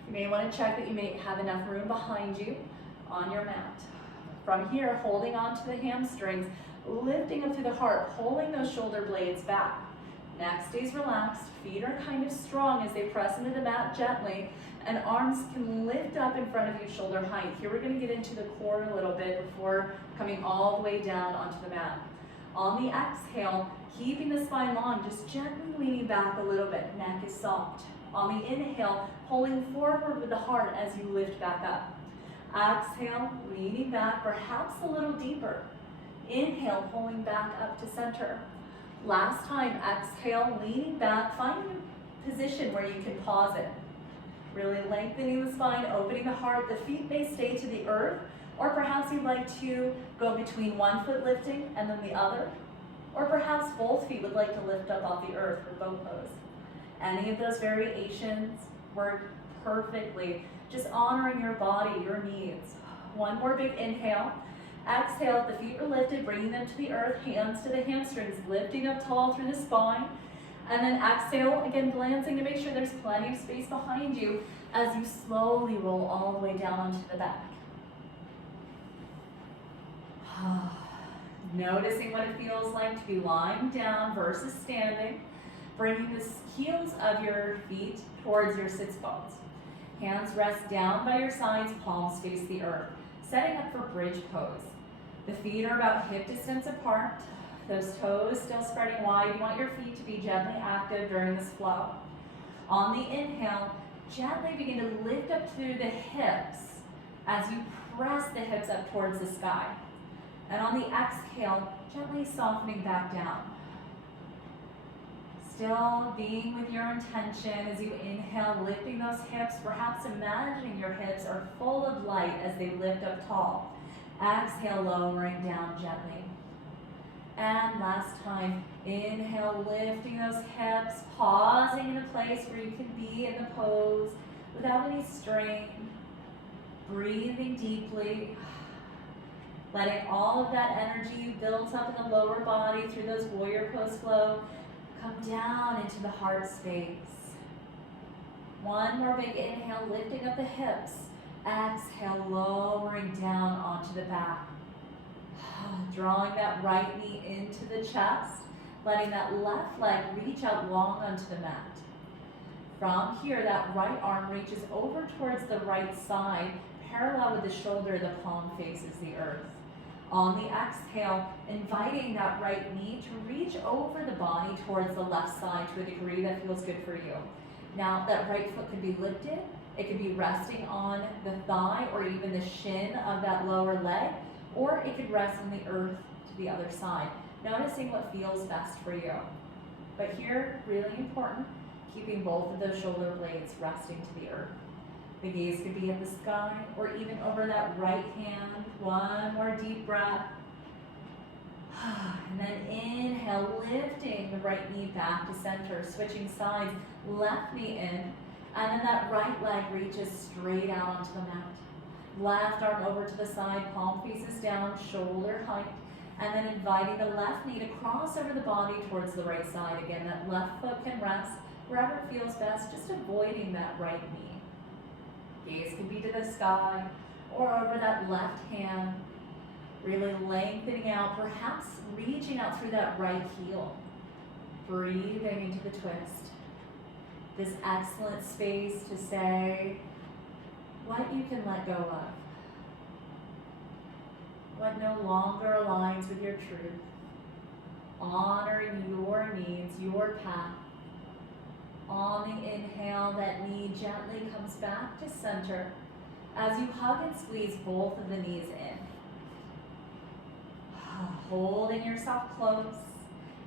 You may want to check that you may have enough room behind you on your mat. From here, holding on to the hamstrings, lifting up through the heart, pulling those shoulder blades back. Neck stays relaxed, feet are kind of strong as they press into the mat gently, and arms can lift up in front of you shoulder height. Here we're going to get into the core a little bit before coming all the way down onto the mat. On the exhale, keeping the spine long, just gently leaning back a little bit, neck is soft. On the inhale, pulling forward with the heart as you lift back up. Exhale, leaning back, perhaps a little deeper. Inhale, pulling back up to center. Last time, exhale, leaning back, finding a position where you can pause it. Really lengthening the spine, opening the heart. The feet may stay to the earth, or perhaps you'd like to go between one foot lifting and then the other. Or perhaps both feet would like to lift up off the earth for bow pose. Any of those variations work perfectly. Just honoring your body, your needs. One more big inhale. Exhale, the feet are lifted, bringing them to the earth, hands to the hamstrings, lifting up tall through the spine. And then exhale, again glancing to make sure there's plenty of space behind you as you slowly roll all the way down onto the back. Noticing what it feels like to be lying down versus standing. Bringing the heels of your feet towards your sits bones. Hands rest down by your sides, palms face the earth. Setting up for bridge pose. The feet are about hip distance apart. Those toes still spreading wide. You want your feet to be gently active during this flow. On the inhale, gently begin to lift up through the hips. as you press the hips up towards the sky. And on the exhale, gently softening back down. Still being with your intention as you inhale, lifting those hips, perhaps imagining your hips are full of light as they lift up tall. Exhale, lowering down gently. And last time, inhale, lifting those hips, pausing in a place where you can be in the pose without any strain. Breathing deeply, letting all of that energy you built up in the lower body through those warrior pose flow come down into the heart space. One more big inhale, lifting up the hips. Exhale, lowering down onto the back. Drawing that right knee into the chest, letting that left leg reach out long onto the mat. From here, that right arm reaches over towards the right side, parallel with the shoulder, the palm faces the earth. On the exhale, inviting that right knee to reach over the body towards the left side to a degree that feels good for you. Now, that right foot could be lifted. It could be resting on the thigh or even the shin of that lower leg, or it could rest on the earth to the other side, noticing what feels best for you. But here, really important, keeping both of those shoulder blades resting to the earth. The gaze could be at the sky or even over that right hand. One more deep breath. And then inhale, lifting the right knee back to center, switching sides, left knee in, and then that right leg reaches straight out onto the mat. Left arm over to the side, palm faces down, shoulder height, and then inviting the left knee to cross over the body towards the right side. Again, that left foot can rest wherever it feels best, just avoiding that right knee. Gaze can be to the sky or over that left hand, really lengthening out, perhaps reaching out through that right heel. Breathing into the twist. This excellent space to say what you can let go of. What no longer aligns with your truth. Honoring your needs, your path. On the inhale, that knee gently comes back to center as you hug and squeeze both of the knees in. Holding yourself close,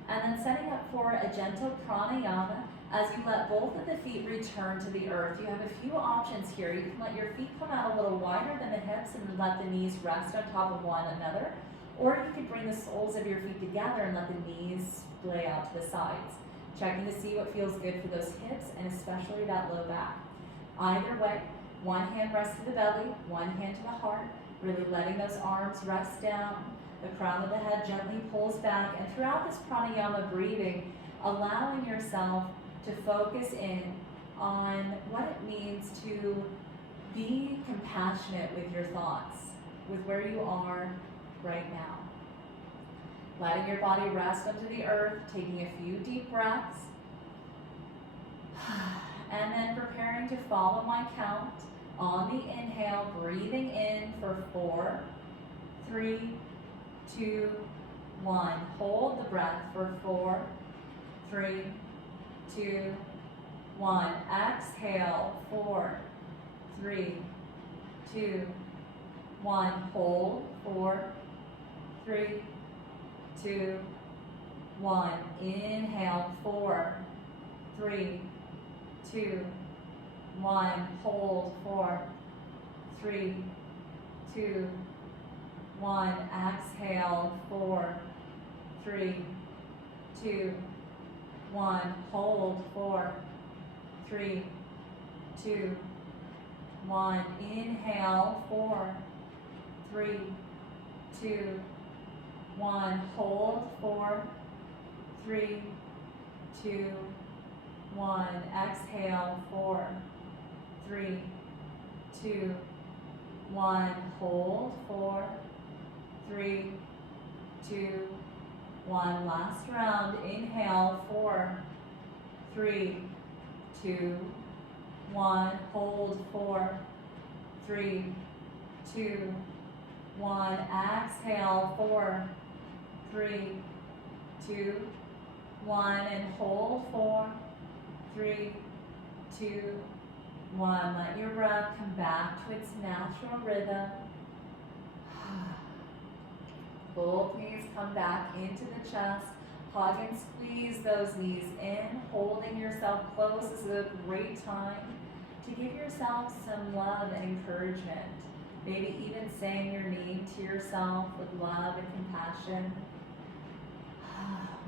and then setting up for a gentle pranayama as you let both of the feet return to the earth. You have a few options here. You can let your feet come out a little wider than the hips and let the knees rest on top of one another, or you could bring the soles of your feet together and let the knees splay out to the sides. Checking to see what feels good for those hips and especially that low back. Either way, one hand rests to the belly, one hand to the heart, really letting those arms rest down. The crown of the head gently pulls back, and throughout this pranayama breathing, allowing yourself to focus in on what it means to be compassionate with your thoughts, with where you are right now. Letting your body rest onto the earth, taking a few deep breaths, and then preparing to follow my count. On the inhale, breathing in for 4, 3, 2, 1. Hold the breath for 4, 3, 2, 1. Exhale, 4, 3, 2, 1. Hold, 4, 3, 2, 1. Inhale, 4, 3, 2, 1. Hold, 4, 3, 2, 1. Exhale, 4, 3, 2, 1. Hold, 4, 3, 2, 1. Inhale, 4, 3, 2, 1. Hold, 4, 3, 2, 1. Exhale, 4, 3, 2, 1. Hold, 4, 3, 2, 1. Last round. Inhale, 4, 3, 2, 1. Hold, 4, 3, 2, 1. Exhale, 4, 3, 2, 1. And hold, 4, 3, 2, 1, let your breath come back to its natural rhythm. Both knees come back into the chest. Hug and squeeze those knees in, holding yourself close. This is a great time to give yourself some love and encouragement. Maybe even saying your name to yourself with love and compassion.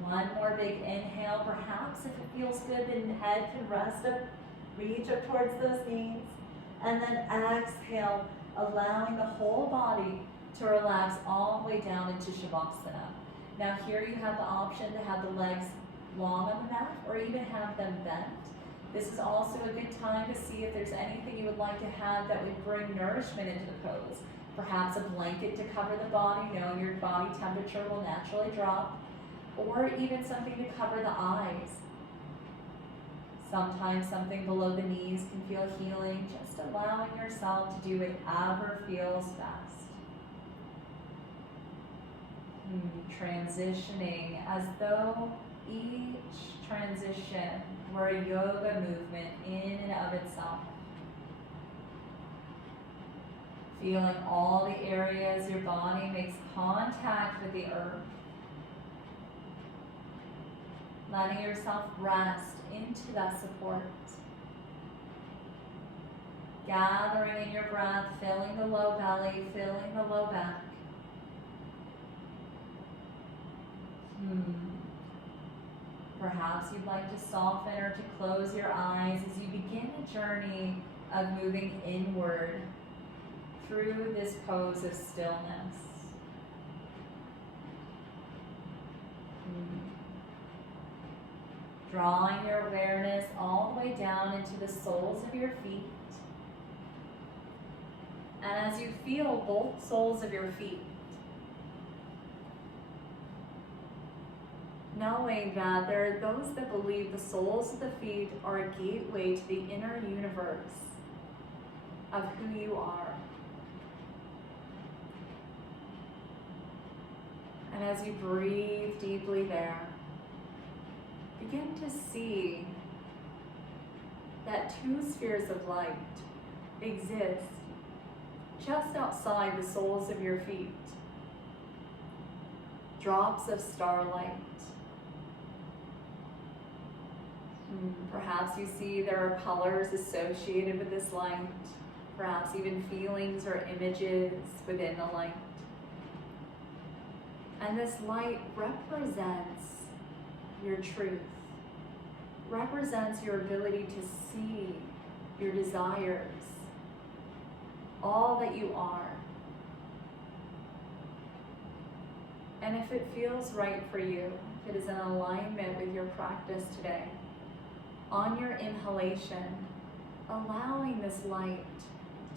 One more big inhale. Perhaps if it feels good, the head can rest up, reach up towards those knees. And then exhale, allowing the whole body to relax all the way down into Shavasana. Now here you have the option to have the legs long on the mat or even have them bent. This is also a good time to see if there's anything you would like to have that would bring nourishment into the pose. Perhaps a blanket to cover the body, knowing your body temperature will naturally drop, or even something to cover the eyes. Sometimes something below the knees can feel healing, just allowing yourself to do whatever feels best. Transitioning as though each transition were a yoga movement in and of itself. Feeling all the areas your body makes contact with the earth. Letting yourself rest into that support. Gathering in your breath, filling the low belly, filling the low back. Perhaps you'd like to soften or to close your eyes as you begin a journey of moving inward through this pose of stillness. Drawing your awareness all the way down into the soles of your feet. And as you feel both soles of your feet, knowing that there are those that believe the soles of the feet are a gateway to the inner universe of who you are. And as you breathe deeply there, begin to see that two spheres of light exist just outside the soles of your feet. Drops of starlight. Perhaps you see there are colors associated with this light, perhaps even feelings or images within the light. And this light represents your truth, represents your ability to see your desires, all that you are. And if it feels right for you, if it is in alignment with your practice today, on your inhalation, allowing this light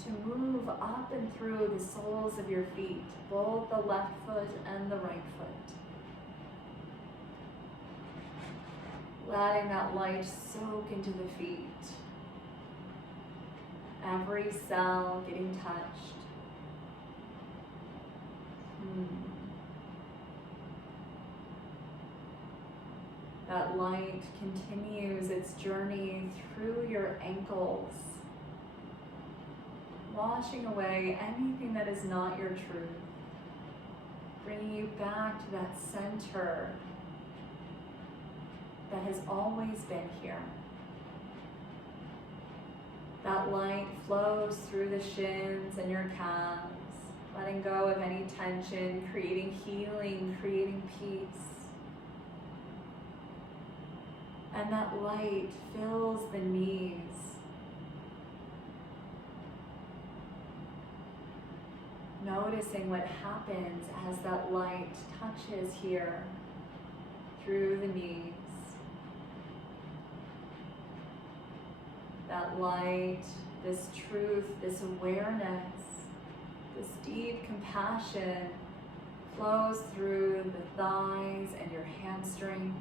to move up and through the soles of your feet, both the left foot and the right foot. Letting that light soak into the feet. Every cell getting touched. That light continues its journey through your ankles, washing away anything that is not your truth, bringing you back to that center that has always been here. That light flows through the shins and your calves, letting go of any tension, creating healing, creating peace. And that light fills the knees. Noticing what happens as that light touches here through the knees. That light, this truth, this awareness, this deep compassion flows through the thighs and your hamstrings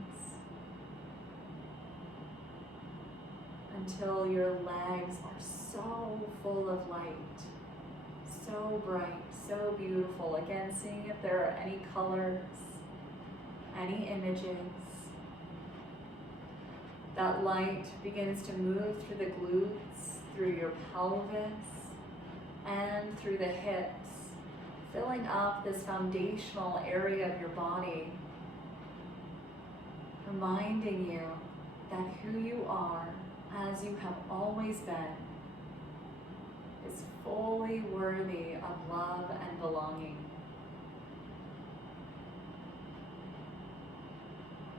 until your legs are so full of light, so bright, so beautiful. Again, seeing if there are any colors, any images. That light begins to move through the glutes, through your pelvis and through the hips, filling up this foundational area of your body, reminding you that who you are, as you have always been, is fully worthy of love and belonging.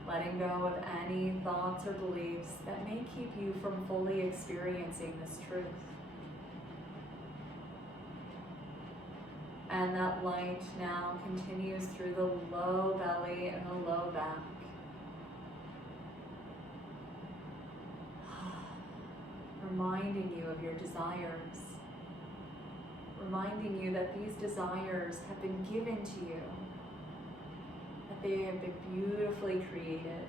Letting go of any thoughts or beliefs that may keep you from fully experiencing this truth. And that light now continues through the low belly and the low back. Reminding you of your desires. Reminding you that these desires have been given to you. That they have been beautifully created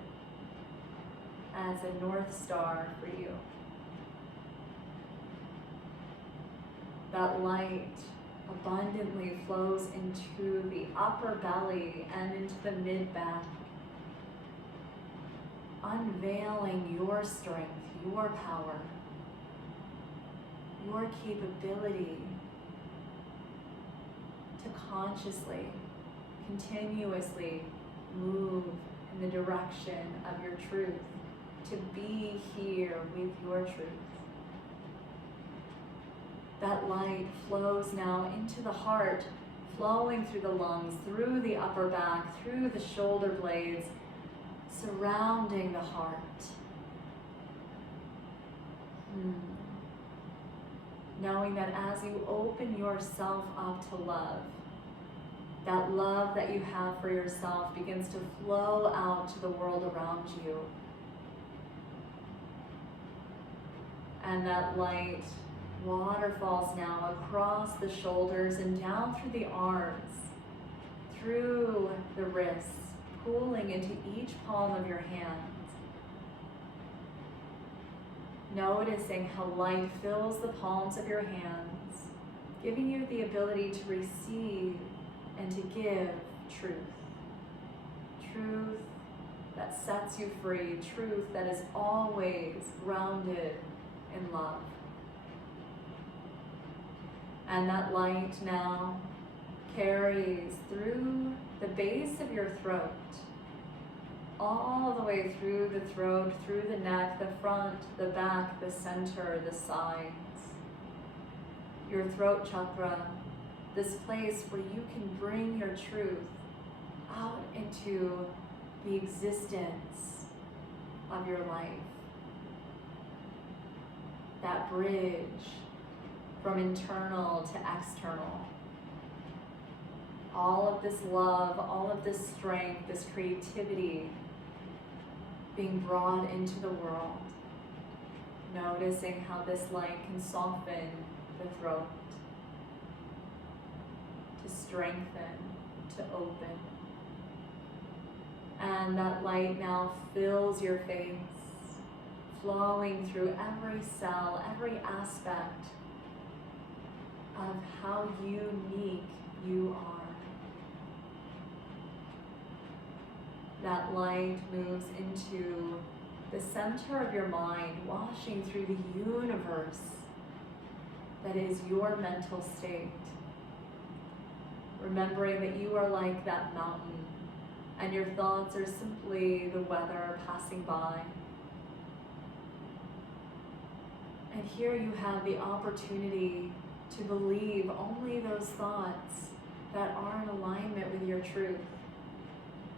as a North Star for you. That light abundantly flows into the upper belly and into the mid-back, unveiling your strength, your power, your capability to consciously, continuously move in the direction of your truth, to be here with your truth. That light flows now into the heart, flowing through the lungs, through the upper back, through the shoulder blades, surrounding the heart. Knowing that as you open yourself up to love, that love that you have for yourself begins to flow out to the world around you. And that light waterfalls now across the shoulders and down through the arms, through the wrists, pooling into each palm of your hand. Noticing how light fills the palms of your hands, giving you the ability to receive and to give truth. Truth that sets you free, truth that is always grounded in love. And that light now carries through the base of your throat, all the way through the throat, through the neck, the front, the back, the center, the sides. Your throat chakra, this place where you can bring your truth out into the existence of your life. That bridge from internal to external. All of this love, all of this strength, this creativity being brought into the world. Noticing how this light can soften the throat, to strengthen, to open. And that light now fills your face, flowing through every cell, every aspect of how unique you are. That light moves into the center of your mind, washing through the universe that is your mental state. Remembering that you are like that mountain, and your thoughts are simply the weather passing by. And here you have the opportunity to believe only those thoughts that are in alignment with your truth.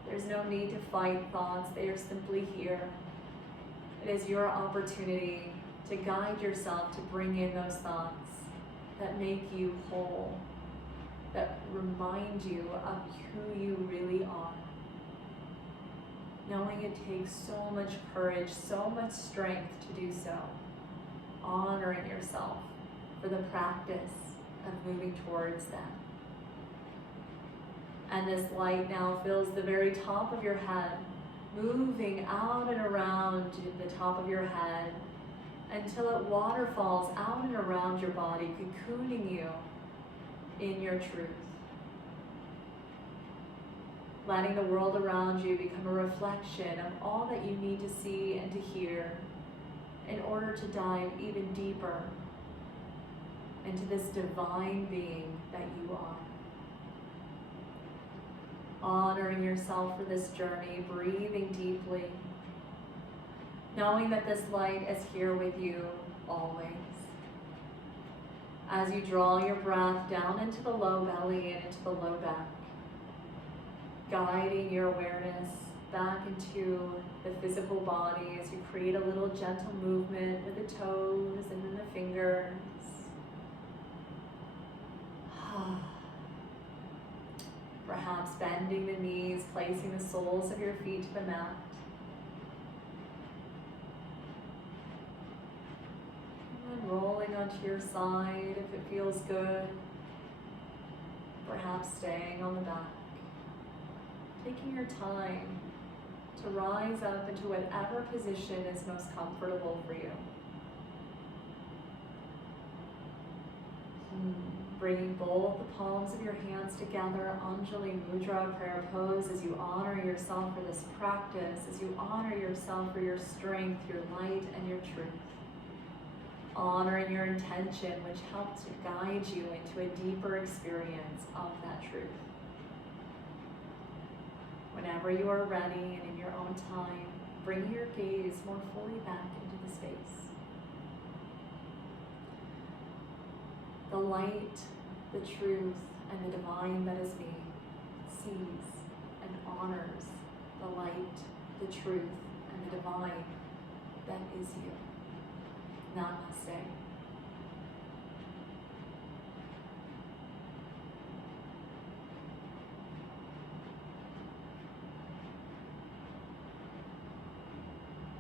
There's no need to fight thoughts, they are simply here. It is your opportunity to guide yourself to bring in those thoughts that make you whole, that remind you of who you really are. Knowing it takes so much courage, so much strength to do so. Honoring yourself for the practice of moving towards that. And this light now fills the very top of your head, moving out and around the top of your head until it waterfalls out and around your body, cocooning you in your truth. Letting the world around you become a reflection of all that you need to see and to hear in order to dive even deeper into this divine being that you are. Honoring yourself for this journey, breathing deeply, knowing that this light is here with you always. As you draw your breath down into the low belly and into the low back, guiding your awareness back into the physical body as you create a little gentle movement with the toes and then the fingers. Perhaps bending the knees, placing the soles of your feet to the mat. And rolling onto your side if it feels good. Perhaps staying on the back. Taking your time to rise up into whatever position is most comfortable for you. Bringing both the palms of your hands together, Anjali Mudra, prayer pose, as you honor yourself for this practice, as you honor yourself for your strength, your light, and your truth. Honoring your intention, which helps to guide you into a deeper experience of that truth. Whenever you are ready and in your own time, bring your gaze more fully back into the space. The light, the truth, and the divine that is me sees and honors the light, the truth, and the divine that is you. Namaste.